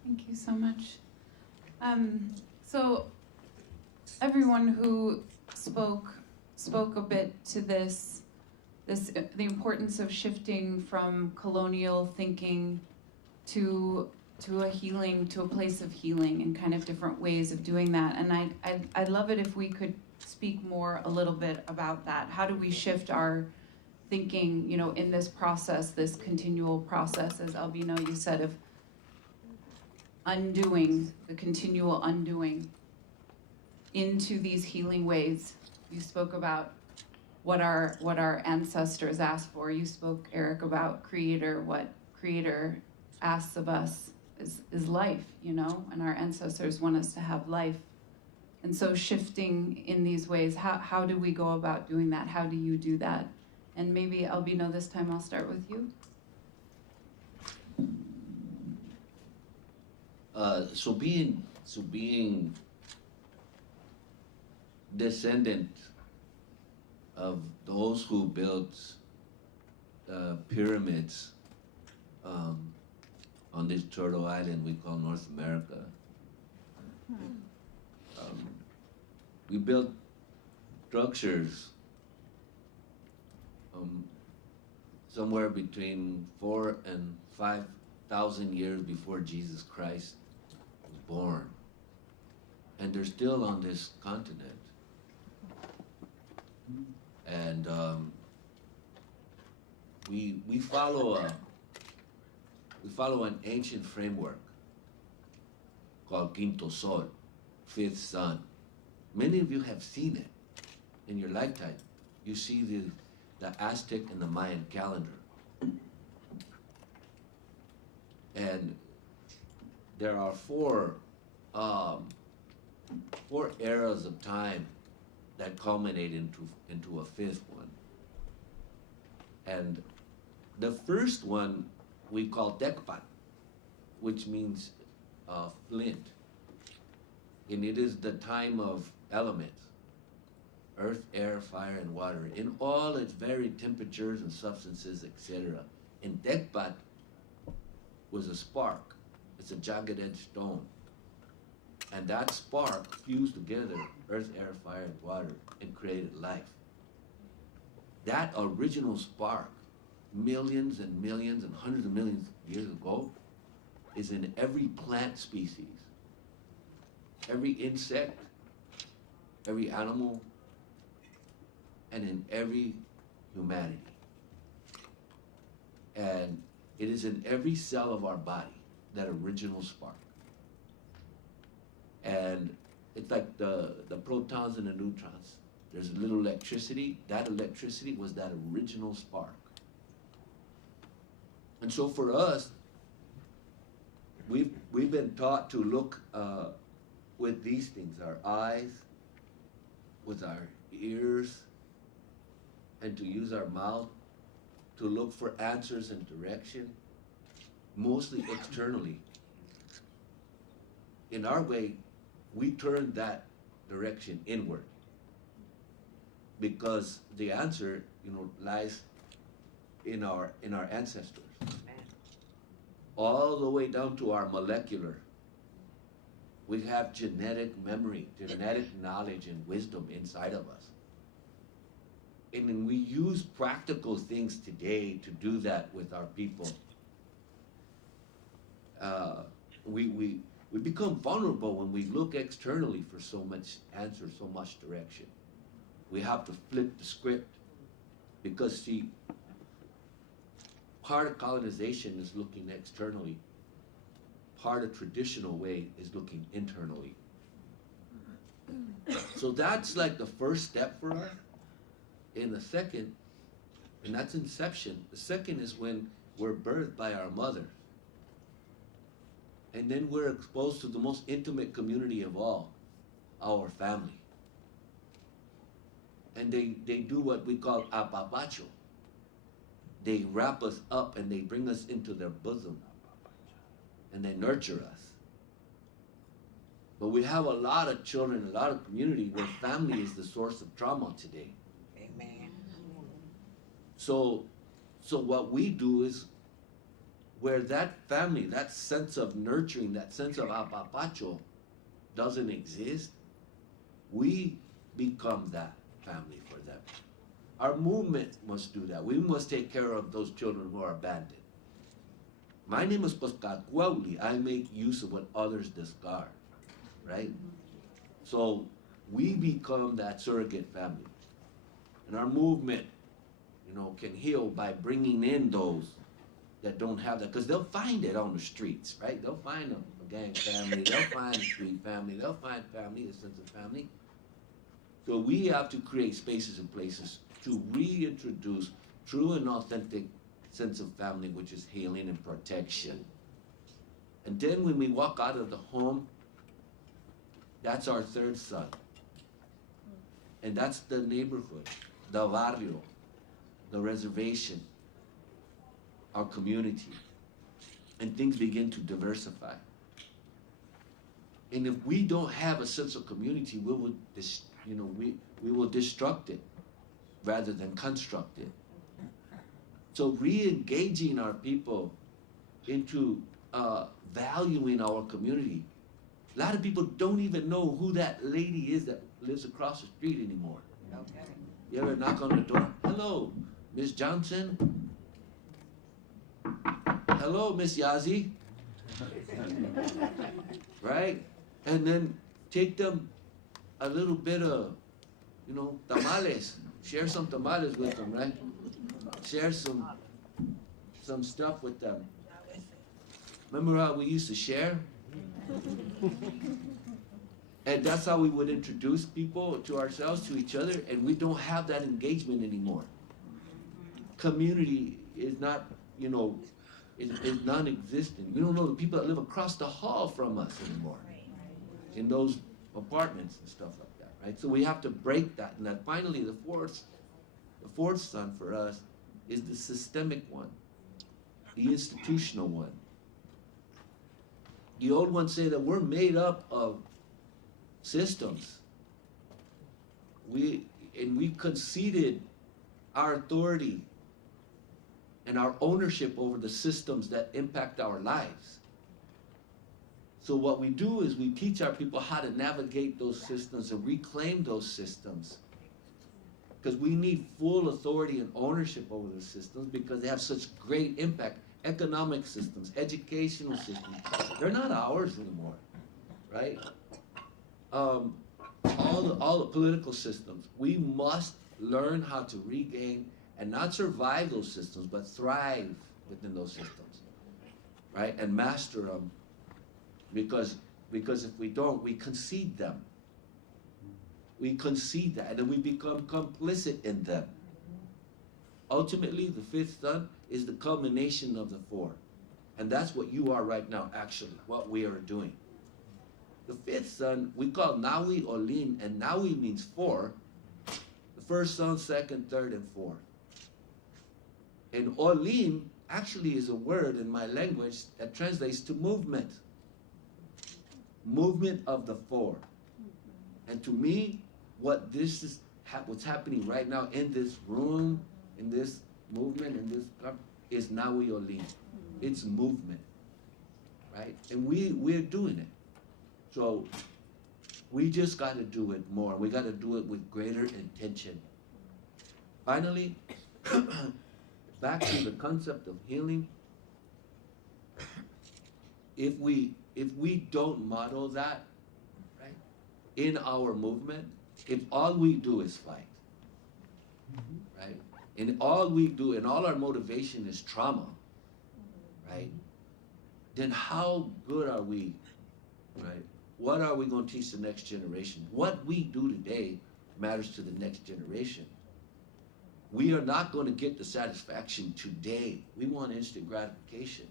Thank you so much. So everyone who spoke a bit to this the importance of shifting from colonial thinking to a healing, to a place of healing, and kind of different ways of doing that. And I'd love it if we could speak more a little bit about that. How do we shift our thinking, you know, in this process, this continual process, as Albino, you said, of undoing, the continual undoing into these healing ways. You spoke about what our ancestors asked for. You spoke, Erik, about Creator, what Creator asks of us is life, you know, and our ancestors want us to have life. And so shifting in these ways, how do we go about doing that? How do you do that? And maybe, Albino, this time I'll start with you. So being descendant of those who built pyramids on this turtle island we call North America. We built structures somewhere between 4,000 and 5,000 years before Jesus Christ was born. And they're still on this continent. And we follow an ancient framework called Quinto Sol, fifth sun. Many of you have seen it in your lifetime. You see the Aztec and the Mayan calendar. And there are four eras of time that culminate into a fifth one. And the first one we call Tecpat, which means flint. And it is the time of elements, earth, air, fire, and water, in all its varied temperatures and substances, etc. And Tecpat was a spark. It's a jagged edged stone. And that spark fused together earth, air, fire, and water and created life. That original spark, millions and millions and hundreds of millions of years ago, is in every plant species, every insect, every animal, and in every humanity. And it is in every cell of our body, that original spark. And it's like the protons and the neutrons. There's a little electricity. That electricity was that original spark. And so for us, we've been taught to look with these things, our eyes, with our ears, and to use our mouth to look for answers and direction, mostly externally. In our way, we turn that direction inward because the answer, lies in our ancestors, all the way down to our molecular. We have genetic memory, genetic knowledge and wisdom inside of us. And then we use practical things today to do that with our people. We become vulnerable when we look externally for so much answer, so much direction. We have to flip the script because, see, part of colonization is looking externally. Part of traditional way is looking internally. So that's like the first step for us. And the second, and that's inception. The second is when we're birthed by our mother. And then we're exposed to the most intimate community of all, our family. And they do what we call apapacho. They wrap us up and they bring us into their bosom. And they nurture us. But we have a lot of children, a lot of community where family is the source of trauma today. Amen. So what we do is, where that family, that sense of nurturing, that sense of apapacho doesn't exist, we become that family for them. Our movement must do that. We must take care of those children who are abandoned. My name is Pascacuauli. I make use of what others discard, right? So we become that surrogate family. And our movement, can heal by bringing in those that don't have that, because they'll find it on the streets, right? They'll find a gang family, they'll find a street family, they'll find family, a sense of family. So we have to create spaces and places to reintroduce true and authentic sense of family, which is healing and protection. And then when we walk out of the home, that's our third son. And that's the neighborhood, the barrio, the reservation, our community. And things begin to diversify. And if we don't have a sense of community, we will destruct it rather than construct it. So re-engaging our people into valuing our community. A lot of people don't even know who that lady is that lives across the street anymore. Okay. You ever knock on the door? Hello, Miss Johnson. Hello, Miss Yazi. Right? And then take them a little bit of, tamales. Share some tamales with them, right? Share some stuff with them. Remember how we used to share? And that's how we would introduce people to ourselves, to each other, and we don't have that engagement anymore. Community is not, is non-existent. We don't know the people that live across the hall from us anymore in those apartments and stuff like that, right? So we have to break that. And then finally, the fourth son for us is the systemic one, the institutional one. The old ones say that we're made up of systems. We conceded our authority and our ownership over the systems that impact our lives. So what we do is we teach our people how to navigate those systems and reclaim those systems. Because we need full authority and ownership over the systems because they have such great impact. Economic systems, educational systems, they're not ours anymore, right? All the political systems, we must learn how to regain and not survive those systems, but thrive within those systems, right? And master them, because if we don't, we concede them. we concede that, and then we become complicit in them. Ultimately, the fifth son is the culmination of the four. And that's what you are right now, actually, what we are doing. The fifth son, we call Nawi or Lin, and Nawi means four. The first son, second, third, and fourth. And Orland actually is a word in my language that translates to movement. Movement of the four. And to me, what this is, what's happening right now in this room, in this movement, in this is Nawi Orland. It's movement, right? And we're doing it. So we just got to do it more. We got to do it with greater intention. Finally, back to the concept of healing. If we don't model that, right, in our movement, if all we do is fight, right, and all we do and all our motivation is trauma, right, then how good are we, right? What are we going to teach the next generation? What we do today matters to the next generation. We are not going to get the satisfaction today. We want instant gratification.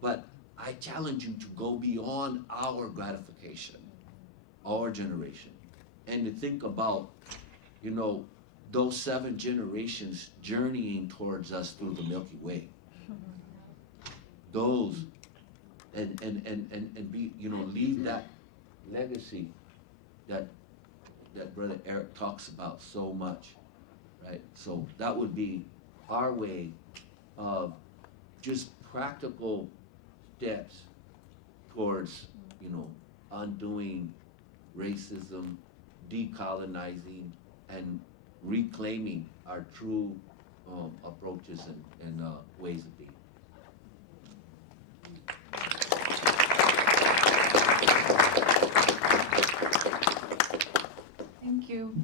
But I challenge you to go beyond our gratification, our generation, and to think about, you know, those 7 generations journeying towards us through the Milky Way. Those, and be, you know, leave that legacy that Brother Erik talks about so much, right? So that would be our way of just practical steps towards, you know, undoing racism, decolonizing, and reclaiming our true approaches and ways of being. Thank you.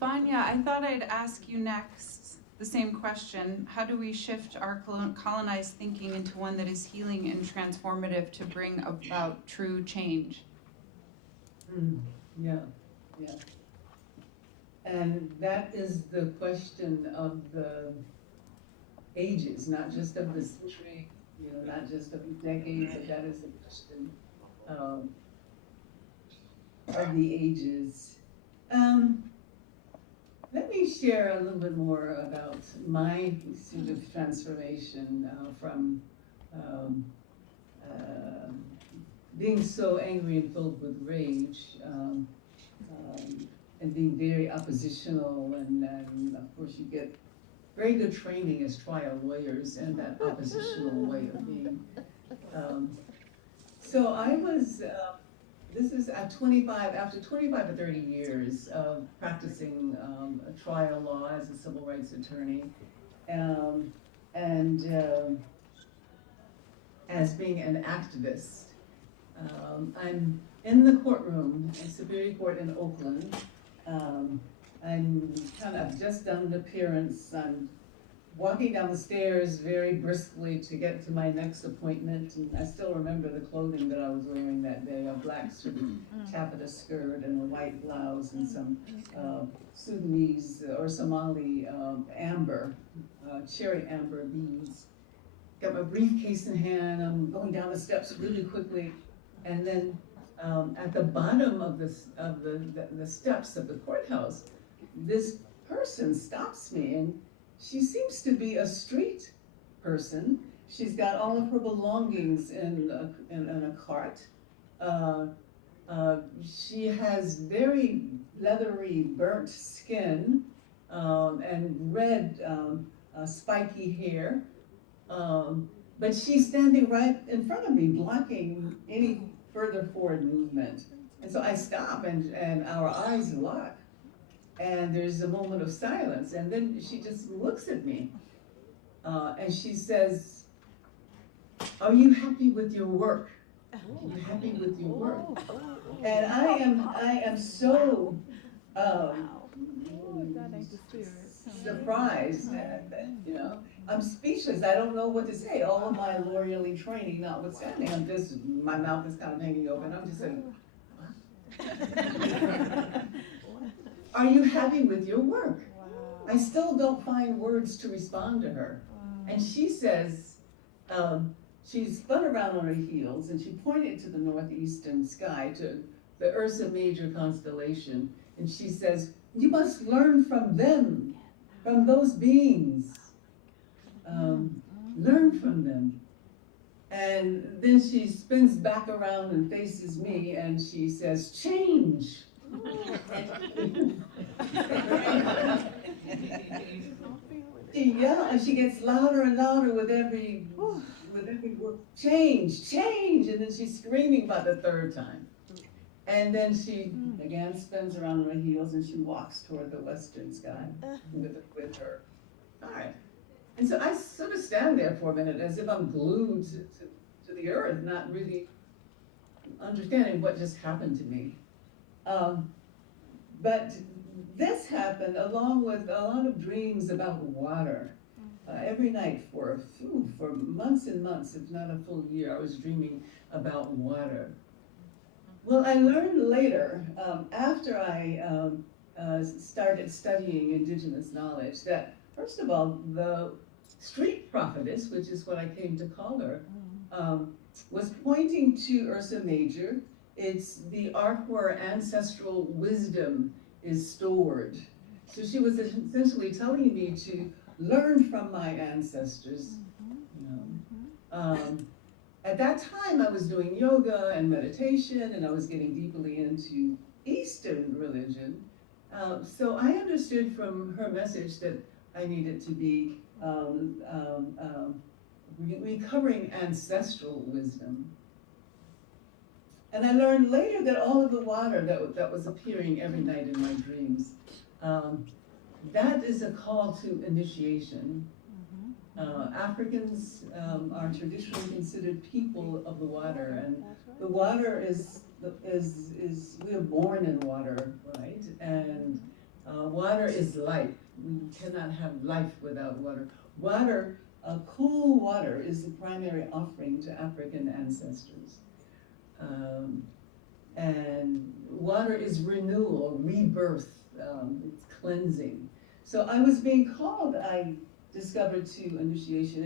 Fania, I thought I'd ask you next the same question. How do we shift our colonized thinking into one that is healing and transformative to bring about true change? Yeah. And that is the question of the ages, not just of the century, you know, not just of the decade, but that is the question of the ages. Let me share a little bit more about my sort of transformation from being so angry and filled with rage, and being very oppositional, and of course you get very good training as trial lawyers and that oppositional way of being. So I was, this is at 25, after 25 or 30 years of practicing trial law as a civil rights attorney, and as being an activist. I'm in the courtroom in Superior Court in Oakland. I'm kind of just done an appearance. I'm walking down the stairs very briskly to get to my next appointment, and I still remember the clothing that I was wearing that day, a black sort of taffeta skirt and a white blouse and some Sudanese or Somali amber, cherry amber beads. Got my briefcase in hand, I'm going down the steps really quickly, and then at the bottom of the steps of the courthouse, this person stops me, and she seems to be a street person. She's got all of her belongings in a cart. She has very leathery, burnt skin and red, spiky hair. But she's standing right in front of me, blocking any further forward movement. And so I stop, and our eyes lock. And there's a moment of silence, and then she just looks at me, and she says, "Are you happy with your work? Are you happy with your work?" And I am so surprised, you know, I'm speechless. I don't know what to say. All of my lawyerly training notwithstanding, my mouth is kind of hanging open. I'm just saying, what? Are you happy with your work? I still don't find words to respond to her. And she says, she spun around on her heels and she pointed to the northeastern sky, to the Ursa Major constellation. And she says, you must learn from them, from those beings. Learn from them. And then she spins back around and faces me and she says, change. Yeah, and she gets louder and louder with every word. Change, change. And then she's screaming about the third time. And then she again spins around on her heels and she walks toward the western sky with her. All right. And so I sort of stand there for a minute as if I'm glued to the earth, not really understanding what just happened to me. But this happened along with a lot of dreams about water. Every night for months and months, if not a full year, I was dreaming about water. Well, I learned later, after I started studying Indigenous knowledge, that first of all, the street prophetess, which is what I came to call her, was pointing to Ursa Major. It's the ark where ancestral wisdom is stored. So she was essentially telling me to learn from my ancestors. At that time, I was doing yoga and meditation, and I was getting deeply into Eastern religion. So I understood from her message that I needed to be recovering ancestral wisdom. And I learned later that all of the water that was appearing every night in my dreams, that is a call to initiation. Africans are traditionally considered people of the water, and the water is we are born in water, right? And water is life. We cannot have life without water. Water, cool water, is the primary offering to African ancestors. And water is renewal, rebirth, it's cleansing. So I was being called, I discovered, to initiation.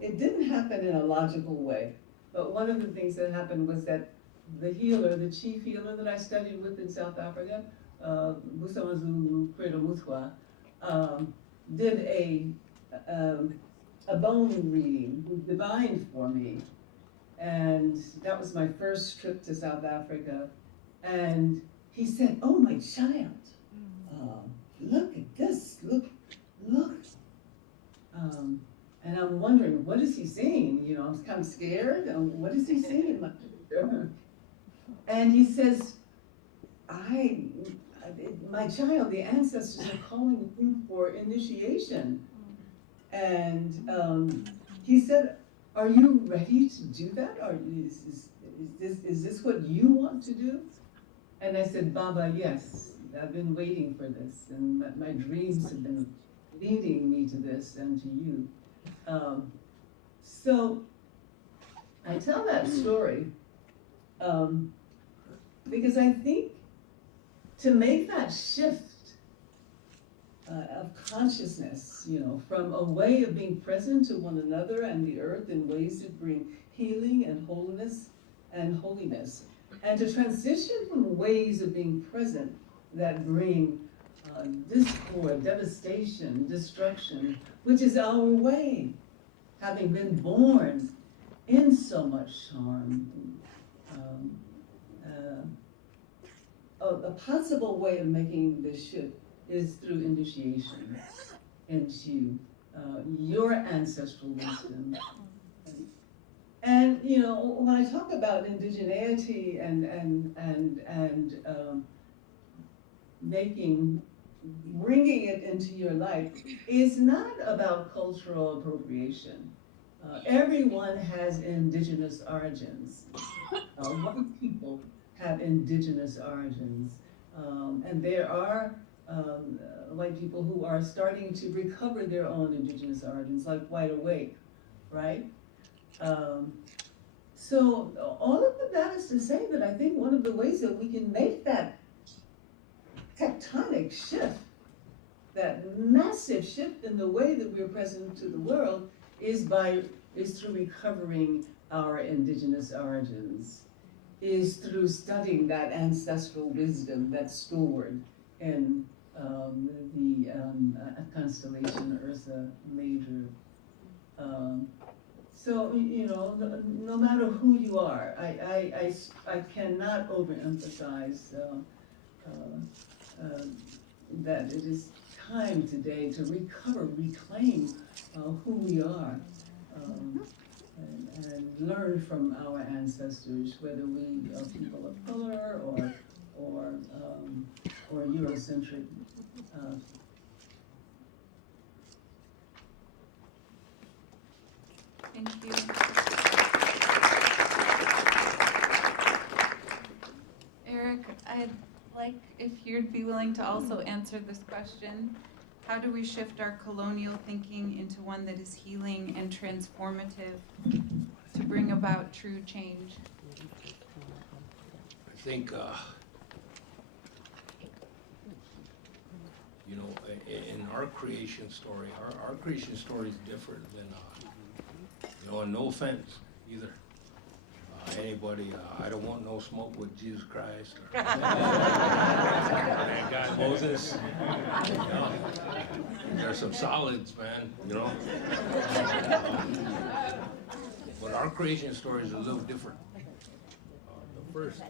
It didn't happen in a logical way, but one of the things that happened was that the healer, the chief healer that I studied with in South Africa, Busamazulu Credo Muthwa, did a bone reading, divined for me. And that was my first trip to South Africa. And he said, oh, my child, look at this, look. And I'm wondering, what is he seeing? You know, I'm kind of scared. What is he seeing? And he says, my child, the ancestors are calling you for initiation. And he said, are you ready to do that? Or is this what you want to do? And I said, Baba, yes, I've been waiting for this. And my dreams have been leading me to this and to you. So I tell that story because I think to make that shift of consciousness, you know, from a way of being present to one another and the earth in ways that bring healing and wholeness and holiness, and to transition from ways of being present that bring discord, devastation, destruction, which is our way, having been born in so much charm. A possible way of making this shift is through initiation into your ancestral wisdom. And you know, when I talk about indigeneity and bringing it into your life, is not about cultural appropriation. Everyone has indigenous origins. White people have indigenous origins, and there are white people who are starting to recover their own indigenous origins, like White Awake, right? So all of that is to say that I think one of the ways that we can make that tectonic shift, that massive shift in the way that we're present to the world, is through recovering our indigenous origins, is through studying that ancestral wisdom that's stored in the constellation Ursa Major. So, you know, no matter who you are, I cannot overemphasize that it is time today to recover, reclaim who we are, and learn from our ancestors, whether we are people of color or Eurocentric. Thank you. Erik, I'd like if you'd be willing to also answer this question. How do we shift our colonial thinking into one that is healing and transformative to bring about true change? I think, you know, in our creation story, our creation story is different than, you know, and no offense either. Anybody, I don't want no smoke with Jesus Christ or man, God, Moses. You know, there's some solids, man, you know. But our creation story is a little different. The first,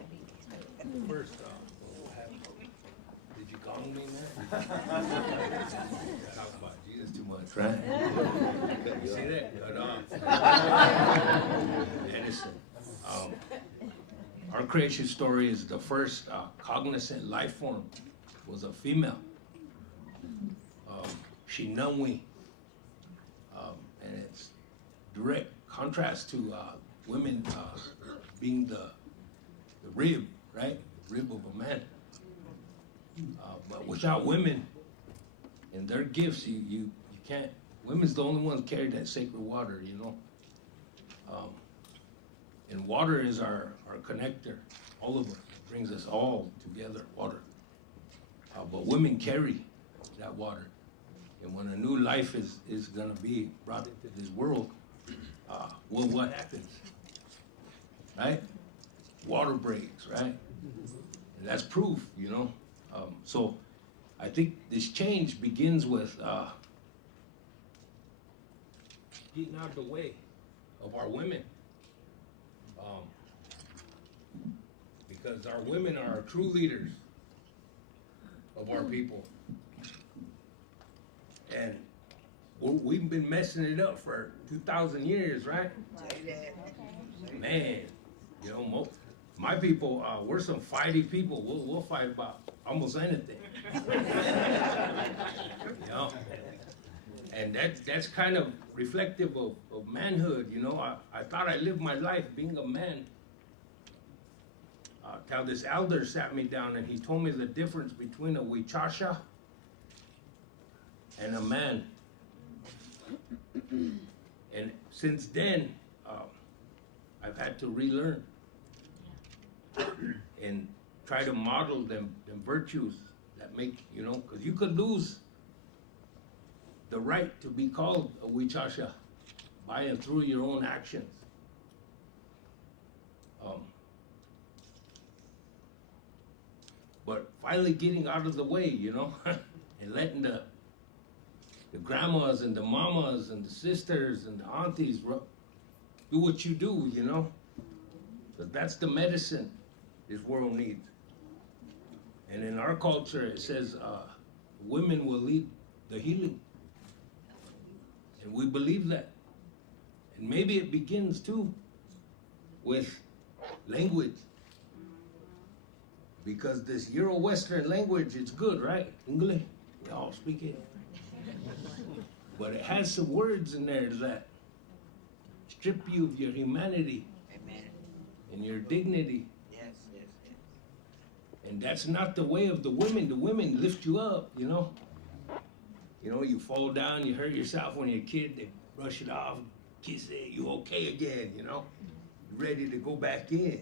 did you call me, man? Talk about Jesus too much, right? You see that? Cut off. Innocent. Our creation story is the first cognizant life form was a female, Shinanwi, and it's direct contrast to women being the rib, right? The rib of a man. But without women and their gifts, you can't. Women's the only ones carry that sacred water, you know. And water is our connector, all of us. It brings us all together, water. But women carry that water. And when a new life is gonna be brought into this world, well, what happens, right? Water breaks, right? And that's proof, you know? So I think this change begins with getting out of the way of our women. Because our women are our true leaders of our people. And we've been messing it up for 2,000 years, right? Man, you know, my people, we're some fighty people. We'll fight about almost anything. You know? And that's kind of reflective of manhood, you know. I thought I lived my life being a man. Till this elder sat me down and he told me the difference between a wichasha and a man. And since then, I've had to relearn and try to model them virtues that make, you know, because you could lose the right to be called a wichasha by and through your own actions. But finally getting out of the way, you know, and letting the grandmas and the mamas and the sisters and the aunties do what you do, you know. But that's the medicine this world needs. And in our culture, it says women will lead the healing. And we believe that. And maybe it begins too with language. Because this Euro-Western language, it's good, right? English, we all speak it. But it has some words in there that strip you of your humanity. Amen. And your dignity. Yes, yes, yes. And that's not the way of the women. The women lift you up, you know. You know, you fall down, you hurt yourself when you're a kid, they brush it off, kiss it, you okay again, you know. ready to go back in.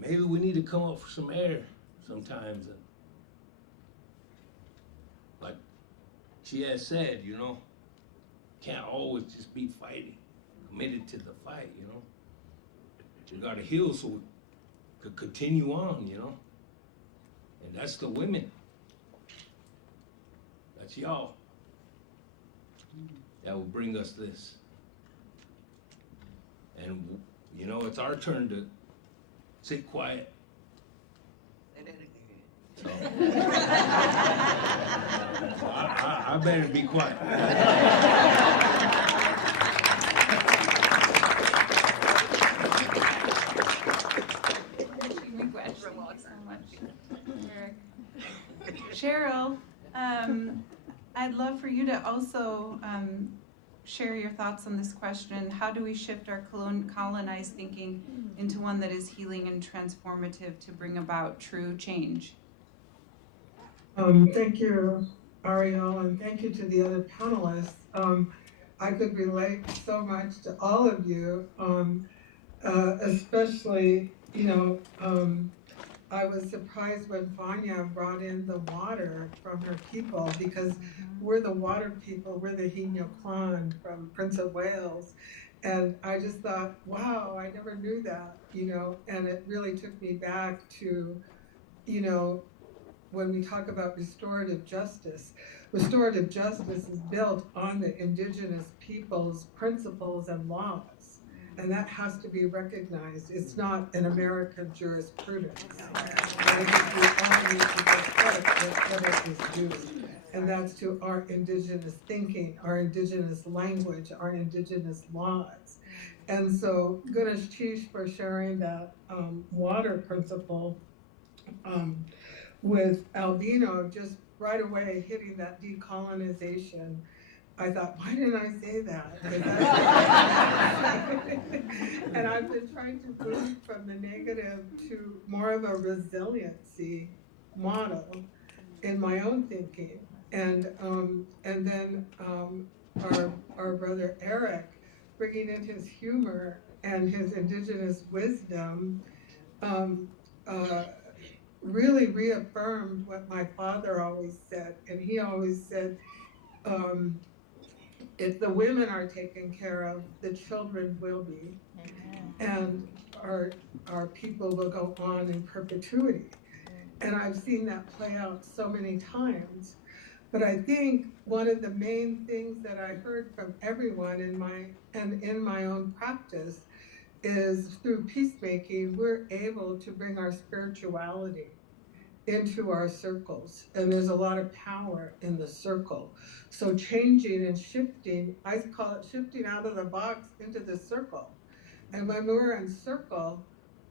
Maybe we need to come up for some air sometimes. And like she has said, you know, can't always just be fighting, committed to the fight, you know. We gotta heal so we could continue on, you know. And that's the women. That's y'all. That will bring us this. And, you know, it's our turn to sit quiet. So, I better be quiet. Thank you so much, Erik. Cheryl, I'd love for you to also share your thoughts on this question. How do we shift our colonized thinking into one that is healing and transformative to bring about true change? Thank you, Ariel, and thank you to the other panelists. I could relate so much to all of you, especially, you know, I was surprised when Fania brought in the water from her people, because we're the water people, we're the Hino clan from Prince of Wales. And I just thought, wow, I never knew that, you know, and it really took me back to, you know, when we talk about restorative justice is built on the Indigenous people's principles and laws. And that has to be recognized. It's not an American jurisprudence. I think we all need to respect whatever is due. And that's to our Indigenous thinking, our Indigenous language, our Indigenous laws. And so, goodness Chief for sharing that water principle with Albino, just right away hitting that decolonization. I thought, why didn't I say that? And I've been trying to move from the negative to more of a resiliency model in my own thinking. And then our brother Erik bringing in his humor and his Indigenous wisdom really reaffirmed what my father always said. And he always said, if the women are taken care of, the children will be. And our people will go on in perpetuity. And I've seen that play out so many times. But I think one of the main things that I heard from everyone in my own practice is through peacemaking, we're able to bring our spirituality into our circles. And there's a lot of power in the circle. So changing and shifting, I call it shifting out of the box into the circle. And when we're in circle,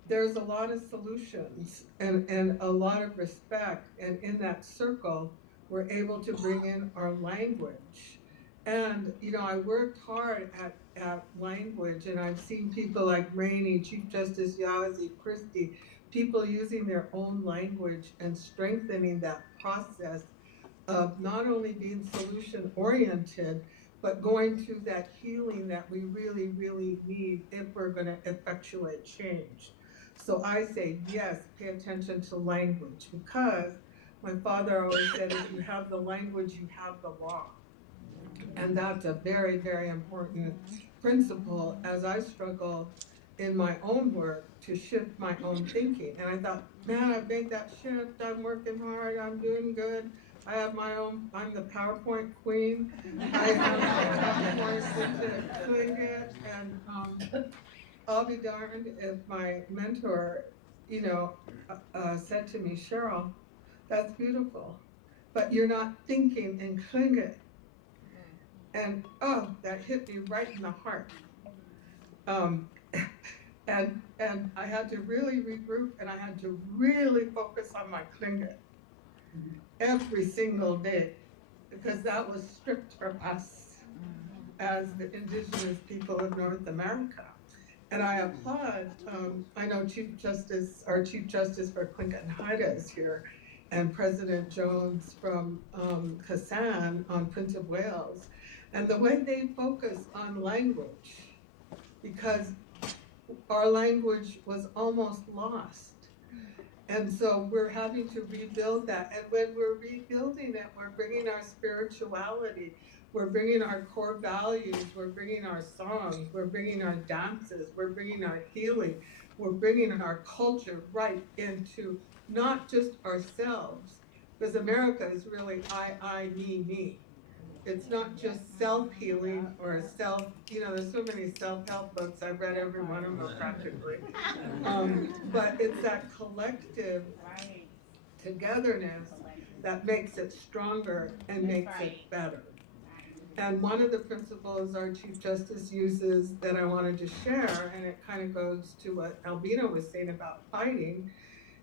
there's a lot of solutions and a lot of respect. And in that circle, we're able to bring in our language. And, you know, I worked hard at language, and I've seen people like Rainey, Chief Justice Yazzie, Christie, people using their own language and strengthening that process of not only being solution-oriented, but going through that healing that we really, really need if we're going to effectuate change. So I say, yes, pay attention to language, because my father always said, if you have the language, you have the law. And that's a very, very important principle as I struggle in my own work to shift my own thinking. And I thought, man, I've made that shift. I'm working hard. I'm doing good. I have my own, I'm the PowerPoint queen. I have my PowerPoint doing it. And I'll be darned if my mentor, you know, said to me, Cheryl, that's beautiful, but you're not thinking in Tlingit. And oh, that hit me right in the heart. And I had to really regroup, and I had to really focus on my Tlingit every single day, because that was stripped from us as the Indigenous people of North America. And I applaud, I know our Chief Justice for Tlingit and Haida is here, and President Jones from Hassan on Prince of Wales. And the way they focus on language because our language was almost lost. And so we're having to rebuild that. And when we're rebuilding it, we're bringing our spirituality, we're bringing our core values, we're bringing our songs, we're bringing our dances, we're bringing our healing, we're bringing our culture right into not just ourselves, because America is really I, me. It's not just self-healing or there's so many self-help books. I've read every one of them practically. But it's that collective togetherness that makes it stronger and makes it better. And one of the principles our Chief Justice uses that I wanted to share, and it kind of goes to what Albino was saying about fighting,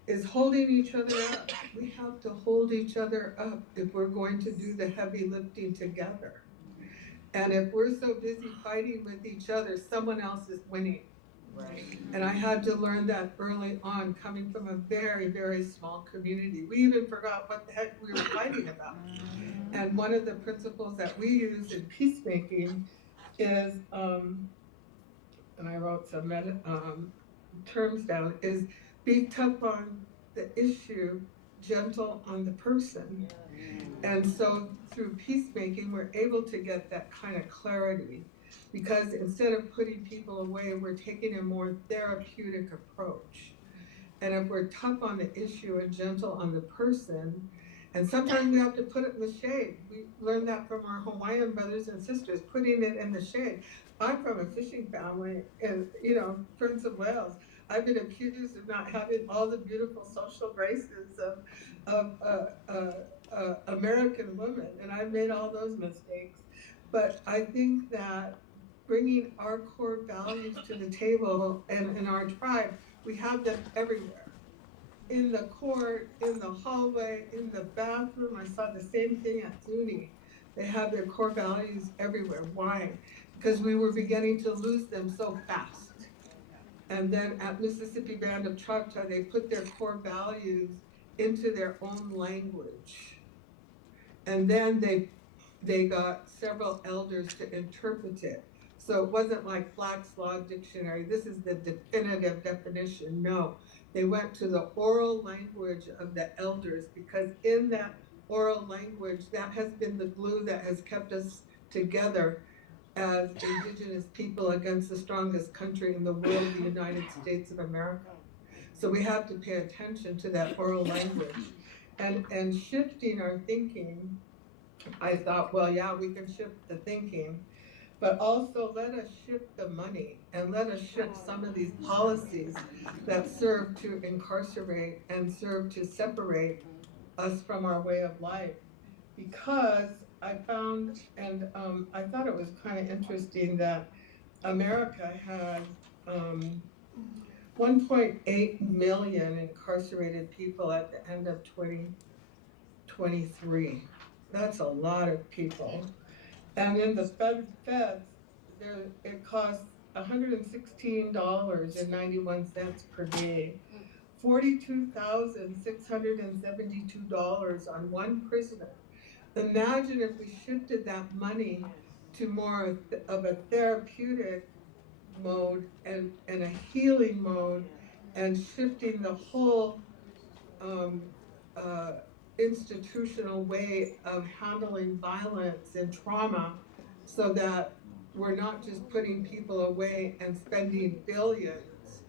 is holding each other up. We have to hold each other up if we're going to do the heavy lifting together. And if we're so busy fighting with each other, someone else is winning. Right. And I had to learn that early on, coming from a very, very small community. We even forgot what the heck we were fighting about. And one of the principles that we use in peacemaking is, and I wrote some terms down, is be tough on the issue, gentle on the person. And so through peacemaking, we're able to get that kind of clarity, because instead of putting people away, we're taking a more therapeutic approach. And if we're tough on the issue and gentle on the person, and sometimes we have to put it in the shade. We learned that from our Hawaiian brothers and sisters, putting it in the shade. I'm from a fishing family, and Prince of Wales. I've been accused of not having all the beautiful social graces of American women, and I've made all those mistakes. But I think that bringing our core values to the table, and in our tribe, we have them everywhere. In the court, in the hallway, in the bathroom. I saw the same thing at Zuni. They have their core values everywhere. Why? Because we were beginning to lose them so fast. And then at Mississippi Band of Choctaw, they put their core values into their own language. And then they got several elders to interpret it. So it wasn't like Black's Law Dictionary, this is the definitive definition. No, they went to the oral language of the elders, because in that oral language, that has been the glue that has kept us together as Indigenous people against the strongest country in the world, the United States of America. So we have to pay attention to that oral language. And shifting our thinking, I thought, well, yeah, we can shift the thinking, but also let us shift the money, and let us shift some of these policies that serve to incarcerate and serve to separate us from our way of life. Because I found, and I thought it was kind of interesting that America had 1.8 million incarcerated people at the end of 2023. That's a lot of people. And in the feds, it costs $116.91 per day, $42,672 on one prisoner. Imagine if we shifted that money to more of a therapeutic mode and a healing mode, and shifting the whole institutional way of handling violence and trauma, so that we're not just putting people away and spending billions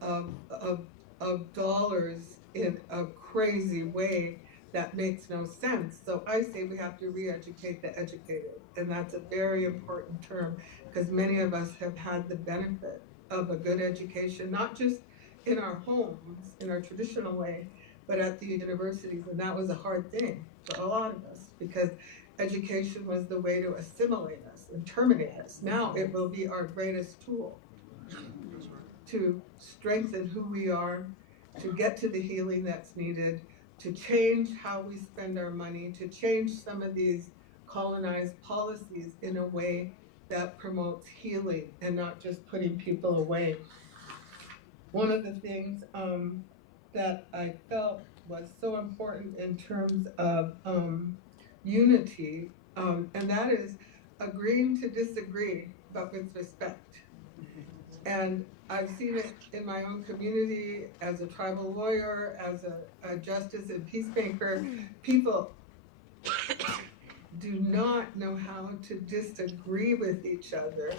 of dollars in a crazy way that makes no sense. So I say we have to re-educate the educated, and that's a very important term, because many of us have had the benefit of a good education, not just in our homes, in our traditional way, but at the universities, and that was a hard thing for a lot of us, because education was the way to assimilate us and terminate us. Now it will be our greatest tool to strengthen who we are, to get to the healing that's needed, to change how we spend our money, to change some of these colonized policies in a way that promotes healing and not just putting people away. One of the things that I felt was so important in terms of unity, and that is agreeing to disagree, but with respect. And I've seen it in my own community as a tribal lawyer, as a justice and peacemaker. People do not know how to disagree with each other.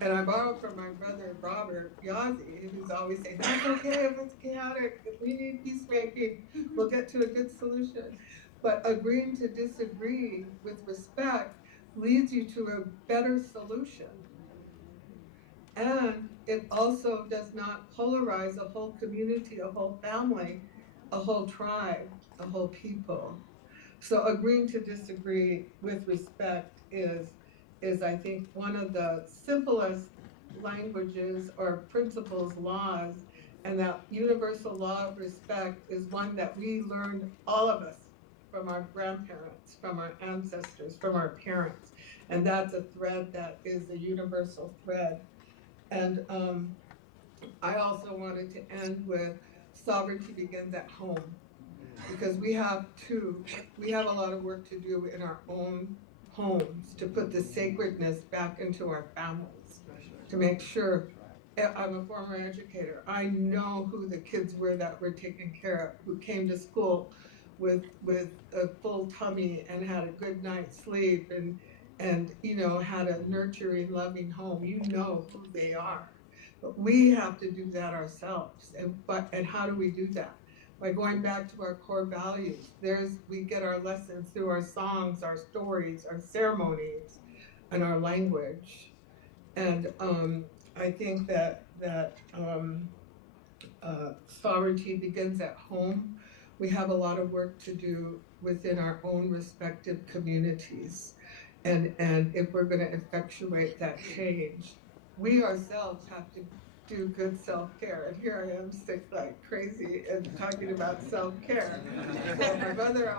And I borrow from my brother, Robert Yazzie, who's always saying, that's okay if it's chaotic, if we need peacemaking, we'll get to a good solution. But agreeing to disagree with respect leads you to a better solution. And it also does not polarize a whole community, a whole family, a whole tribe, a whole people. So agreeing to disagree with respect is I think one of the simplest languages or principles, laws, and that universal law of respect is one that we learned, all of us, from our grandparents, from our ancestors, from our parents. And that's a thread that is a universal thread. And I also wanted to end with sovereignty begins at home, because we have a lot of work to do in our own homes to put the sacredness back into our families, to make sure. I'm a former educator. I know who the kids were that were taken care of, who came to school with a full tummy and had a good night's sleep and you know, had a nurturing, loving home. You know who they are. But we have to do that ourselves. And how do we do that? By going back to our core values. We get our lessons through our songs, our stories, our ceremonies, and our language. And I think that sovereignty begins at home. We have a lot of work to do within our own respective communities. And if we're going to effectuate that change, we ourselves have to do good self-care. And here I am sick like crazy and talking about self-care. So my mother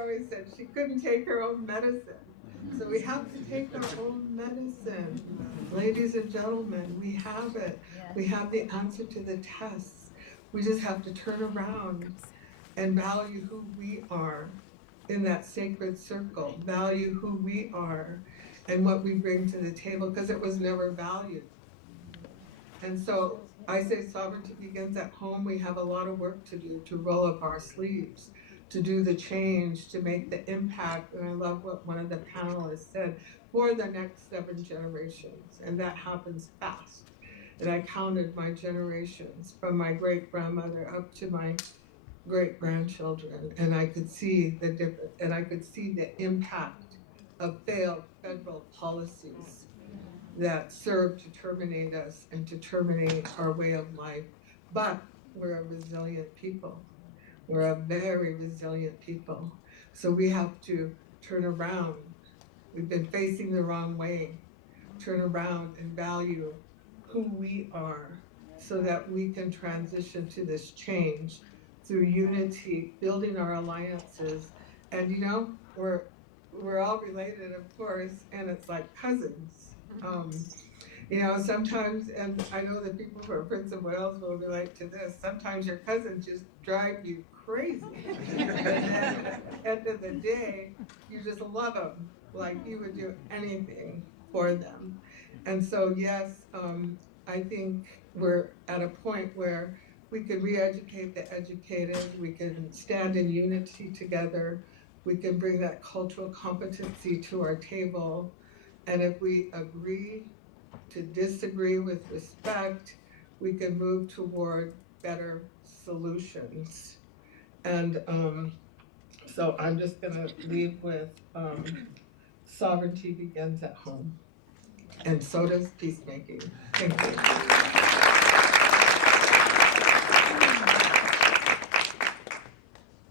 always said she couldn't take her own medicine. So we have to take our own medicine. Ladies and gentlemen, we have it. We have the answer to the tests. We just have to turn around and value who we are in that sacred circle, value who we are and what we bring to the table, because it was never valued. And so I say sovereignty begins at home. We have a lot of work to do to roll up our sleeves, to do the change, to make the impact. And I love what one of the panelists said, for the next 7 generations. And that happens fast. And I counted my generations from my great-grandmother up to my great-grandchildren. And I could see the difference, and I could see the impact of failed federal policies that serve to terminate us and to terminate our way of life. But we're a resilient people. We're a very resilient people. So we have to turn around. We've been facing the wrong way. Turn around and value who we are so that we can transition to this change through unity, building our alliances. And you know, we're all related, of course, and it's like cousins. You know, sometimes, and I know that people who are Prince of Wales will relate to this, sometimes your cousins just drive you crazy. And then at the end of the day, you just love them, like you would do anything for them. And so, yes, I think we're at a point where we can re-educate the educated, we can stand in unity together, we can bring that cultural competency to our table. And if we agree to disagree with respect, we can move toward better solutions. And so I'm just gonna leave with sovereignty begins at home. And so does peacemaking. Thank you.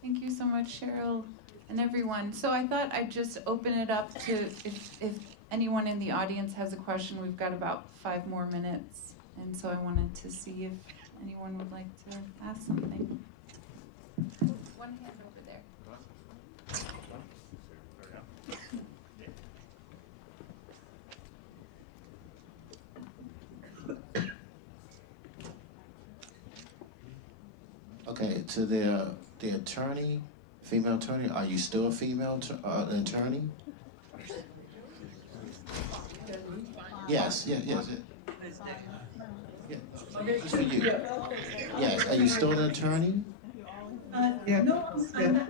Thank you so much, Cheryl, and everyone. So I thought I'd just open it up to if anyone in the audience has a question. We've got about 5 more minutes, and so I wanted to see if anyone would like to ask something. One hand over there. Okay, to the attorney, female attorney, are you still a female attorney? Yes, yes. Yeah. It's for you. Yes. Are you still an attorney? Yeah. No, I'm not.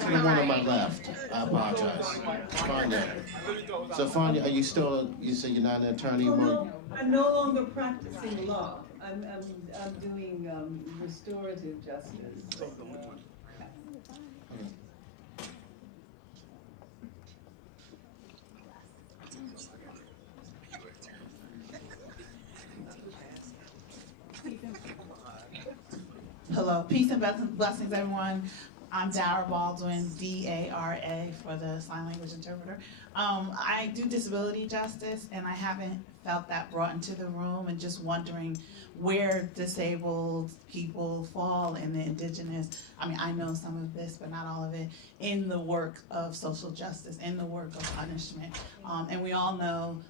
To the one on my left. I apologize. Fania. So Fania, are you still? You say you're not an attorney? Oh, no, I'm no longer practicing law. I'm doing restorative justice. Hello, peace and blessings, everyone. I'm Dara Baldwin, D-A-R-A for the sign language interpreter. I do disability justice, and I haven't felt that brought into the room, and just wondering where disabled people fall in the Indigenous, I mean, I know some of this, but not all of it, in the work of social justice, in the work of punishment. And we all know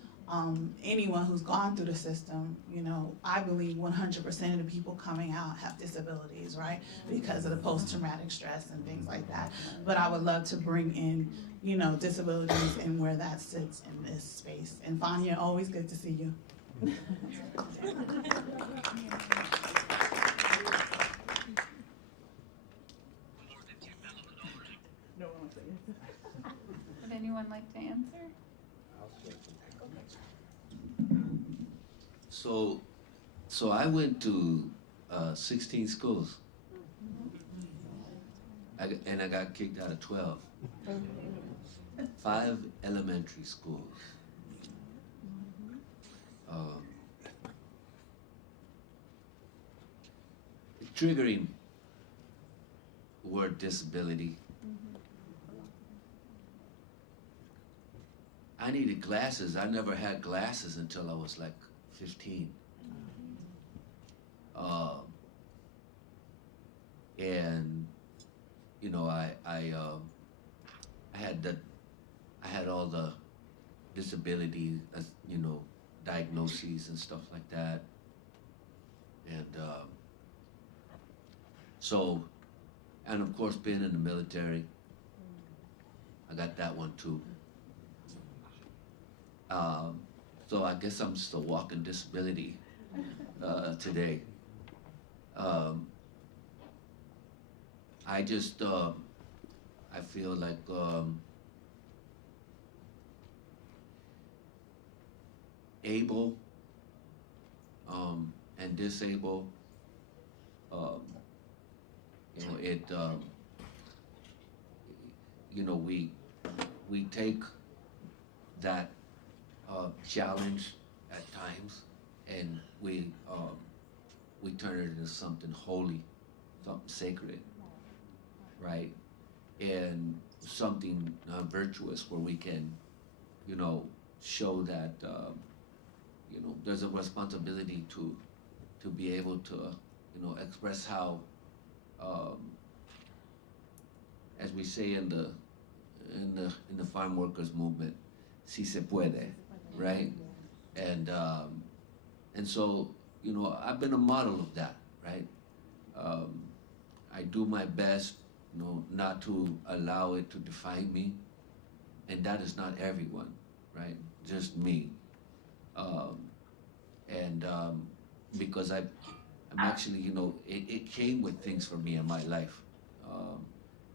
anyone who's gone through the system, you know, I believe 100% of the people coming out have disabilities, right? Because of the post-traumatic stress and things like that. But I would love to bring in, you know, disabilities and where that sits in this space. And Fania, always good to see you. Would anyone like to answer? So I went to 16 schools, and I got kicked out of 12. 5 elementary schools. Triggering word disability. I needed glasses. I never had glasses until I was like 15. And you know, I had all the disability, you know, diagnoses and stuff like that. And and of course, being in the military, I got that one too. So I guess I'm just a walking disability today. I just, I feel like able and disabled, you know, it, you know, we take that challenge at times, and we turn it into something holy, something sacred, right? And something virtuous, where we can, you know, show that, you know, there's a responsibility to be able to, you know, express how, as we say in the farm workers movement, si se puede, right? And so, you know, I've been a model of that, right? I do my best, you know, not to allow it to define me, and that is not everyone, right? Just me. Because I'm actually, you know, it came with things for me in my life.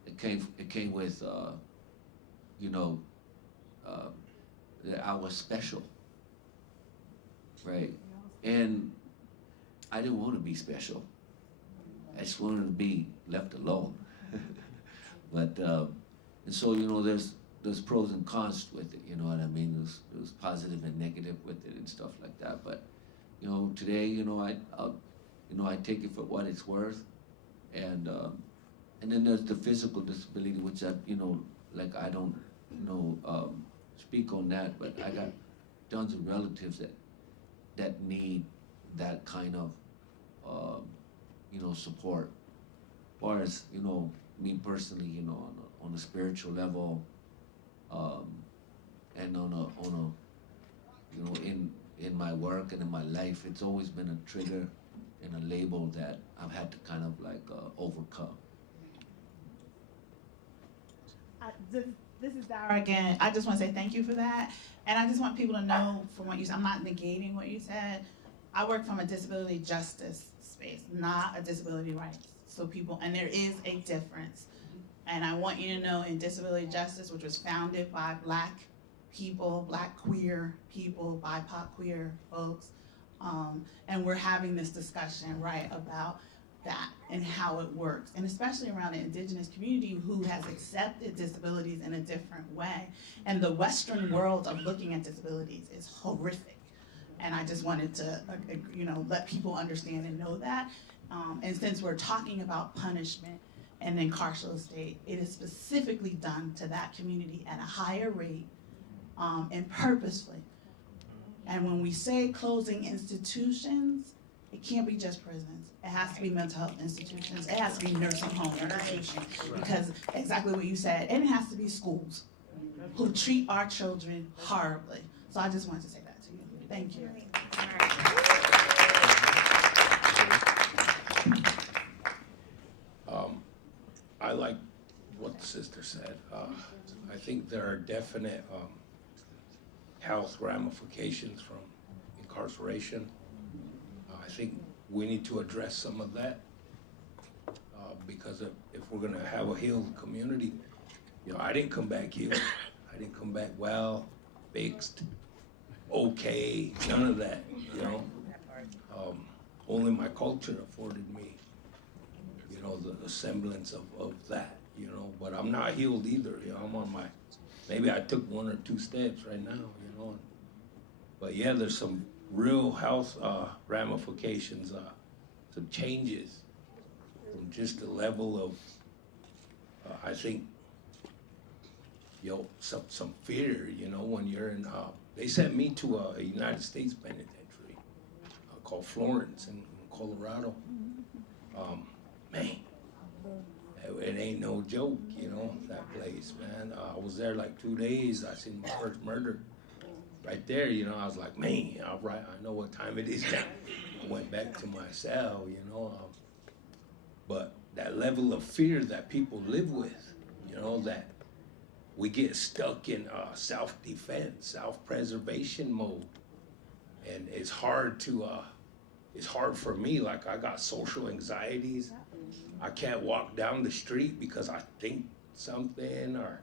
It came with, you know, that I was special, right? And I didn't want to be special. I just wanted to be left alone. But and so, you know, there's pros and cons with it. You know what I mean? There's positive and negative with it and stuff like that. But you know, today, you know, I take it for what it's worth, and then there's the physical disability, which I, you know, like I don't, you know, speak on that, but I got tons of relatives that need that kind of, you know, support. As far as, you know, me personally, you know, on a spiritual level, and on a, you know, in my work and in my life, it's always been a trigger and a label that I've had to kind of like overcome. This is Dara again. I just want to say thank you for that. And I just want people to know from what you said, I'm not negating what you said. I work from a disability justice space, not a disability rights. So people, and there is a difference. And I want you to know in disability justice, which was founded by Black people, Black queer people, BIPOC queer folks, and we're having this discussion, right, about that and how it works, and especially around the Indigenous community who has accepted disabilities in a different way. And the Western world of looking at disabilities is horrific. And I just wanted to, let people understand and know that. And since we're talking about punishment and the carceral state, it is specifically done to that community at a higher rate and purposefully. And when we say closing institutions, it can't be just prisons. It has to be mental health institutions. It has to be nursing home institutions. Because exactly what you said, and it has to be schools who treat our children horribly. So I just wanted to say that to you. Thank you. I like what the sister said. I think there are definite health ramifications from incarceration. I think we need to address some of that because if we're gonna have a healed community, I didn't come back healed. I didn't come back well, fixed, okay, none of that, Only my culture afforded me, the semblance of that, but I'm not healed either, I'm on my, maybe I took 1 or 2 steps right now, but yeah, there's some real health ramifications, some changes from just the level of, I think, some fear, when you're in, they sent me to a United States penitentiary called Florence in Colorado. Man, it ain't no joke, that place, man. I was there like 2 days. I seen my first murder right there, I was like, man, all right, I know what time it is now. I went back to my cell, but that level of fear that people live with, that we get stuck in self-defense, self-preservation mode. And it's hard for me, like I got social anxieties. I can't walk down the street because I think something, or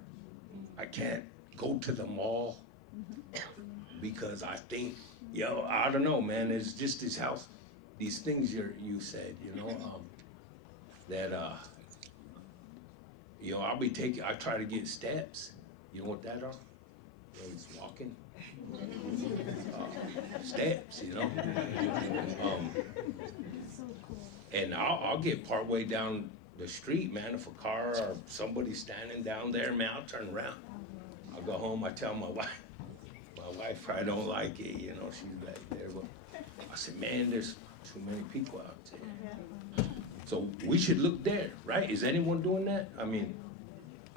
I can't go to the mall because I think, I don't know, man, it's just these things you said, that, I try to get steps. You know what that are? It's walking. Steps, and I'll get partway down the street, man. If a car or somebody's standing down there, man, I'll turn around. I'll go home. I tell my wife I don't like it, she's back there. But I said, man, there's too many people out there. So we should look there, right? Is anyone doing that? I mean,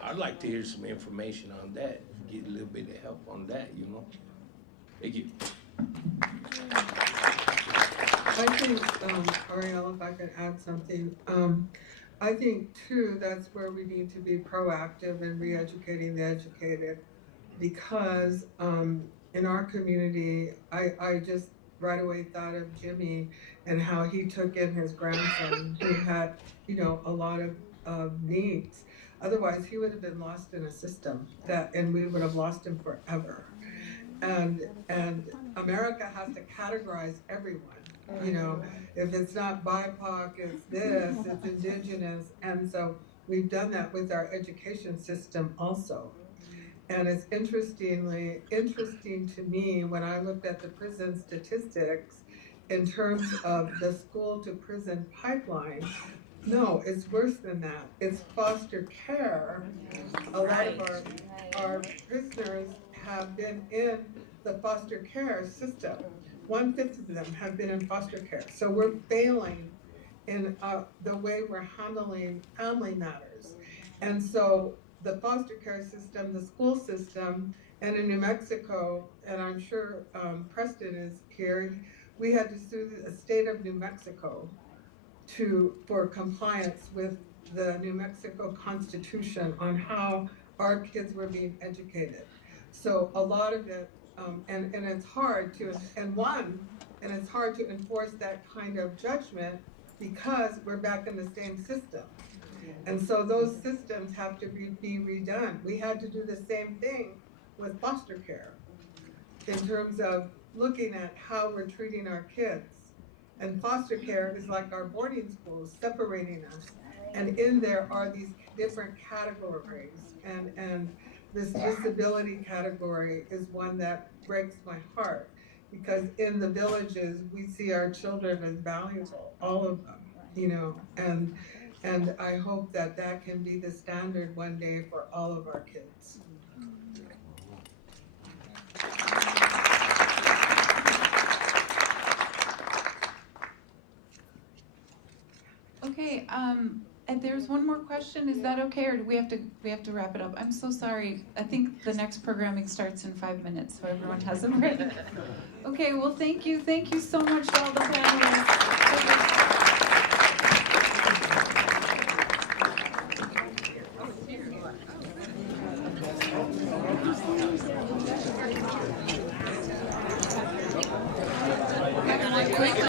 I'd like to hear some information on that. Get a little bit of help on that, Thank you. I think, Ariel, if I could add something, I think too, that's where we need to be proactive in re-educating the educated, because in our community, I just right away thought of Jimmy and how he took in his grandson who had, a lot of needs. Otherwise, he would have been lost in a system and we would have lost him forever. And America has to categorize everyone. If it's not BIPOC, it's this, it's Indigenous. And so we've done that with our education system also. And it's interesting to me when I looked at the prison statistics in terms of the school to prison pipeline. No, it's worse than that. It's foster care. A lot of our prisoners have been in the foster care system. 1/5 of them have been in foster care. So we're failing in the way we're handling family matters. And so the foster care system, the school system, and in New Mexico, and I'm sure Preston is here, we had to sue the state of New Mexico for compliance with the New Mexico Constitution on how our kids were being educated. So a lot of it, and it's hard to, and it's hard to enforce that kind of judgment because we're back in the same system. And so those systems have to be redone. We had to do the same thing with foster care in terms of looking at how we're treating our kids. And foster care is like our boarding schools, separating us. And in there are these different categories. And this disability category is one that breaks my heart, because in the villages, we see our children as valuable, all of them, you know, and I hope that that can be the standard one day for all of our kids. Okay, and there's one more question. Is that okay, or do we have to wrap it up? I'm so sorry. I think the next programming starts in 5 minutes, so everyone has them ready. Okay, well, thank you so much to all the panelists.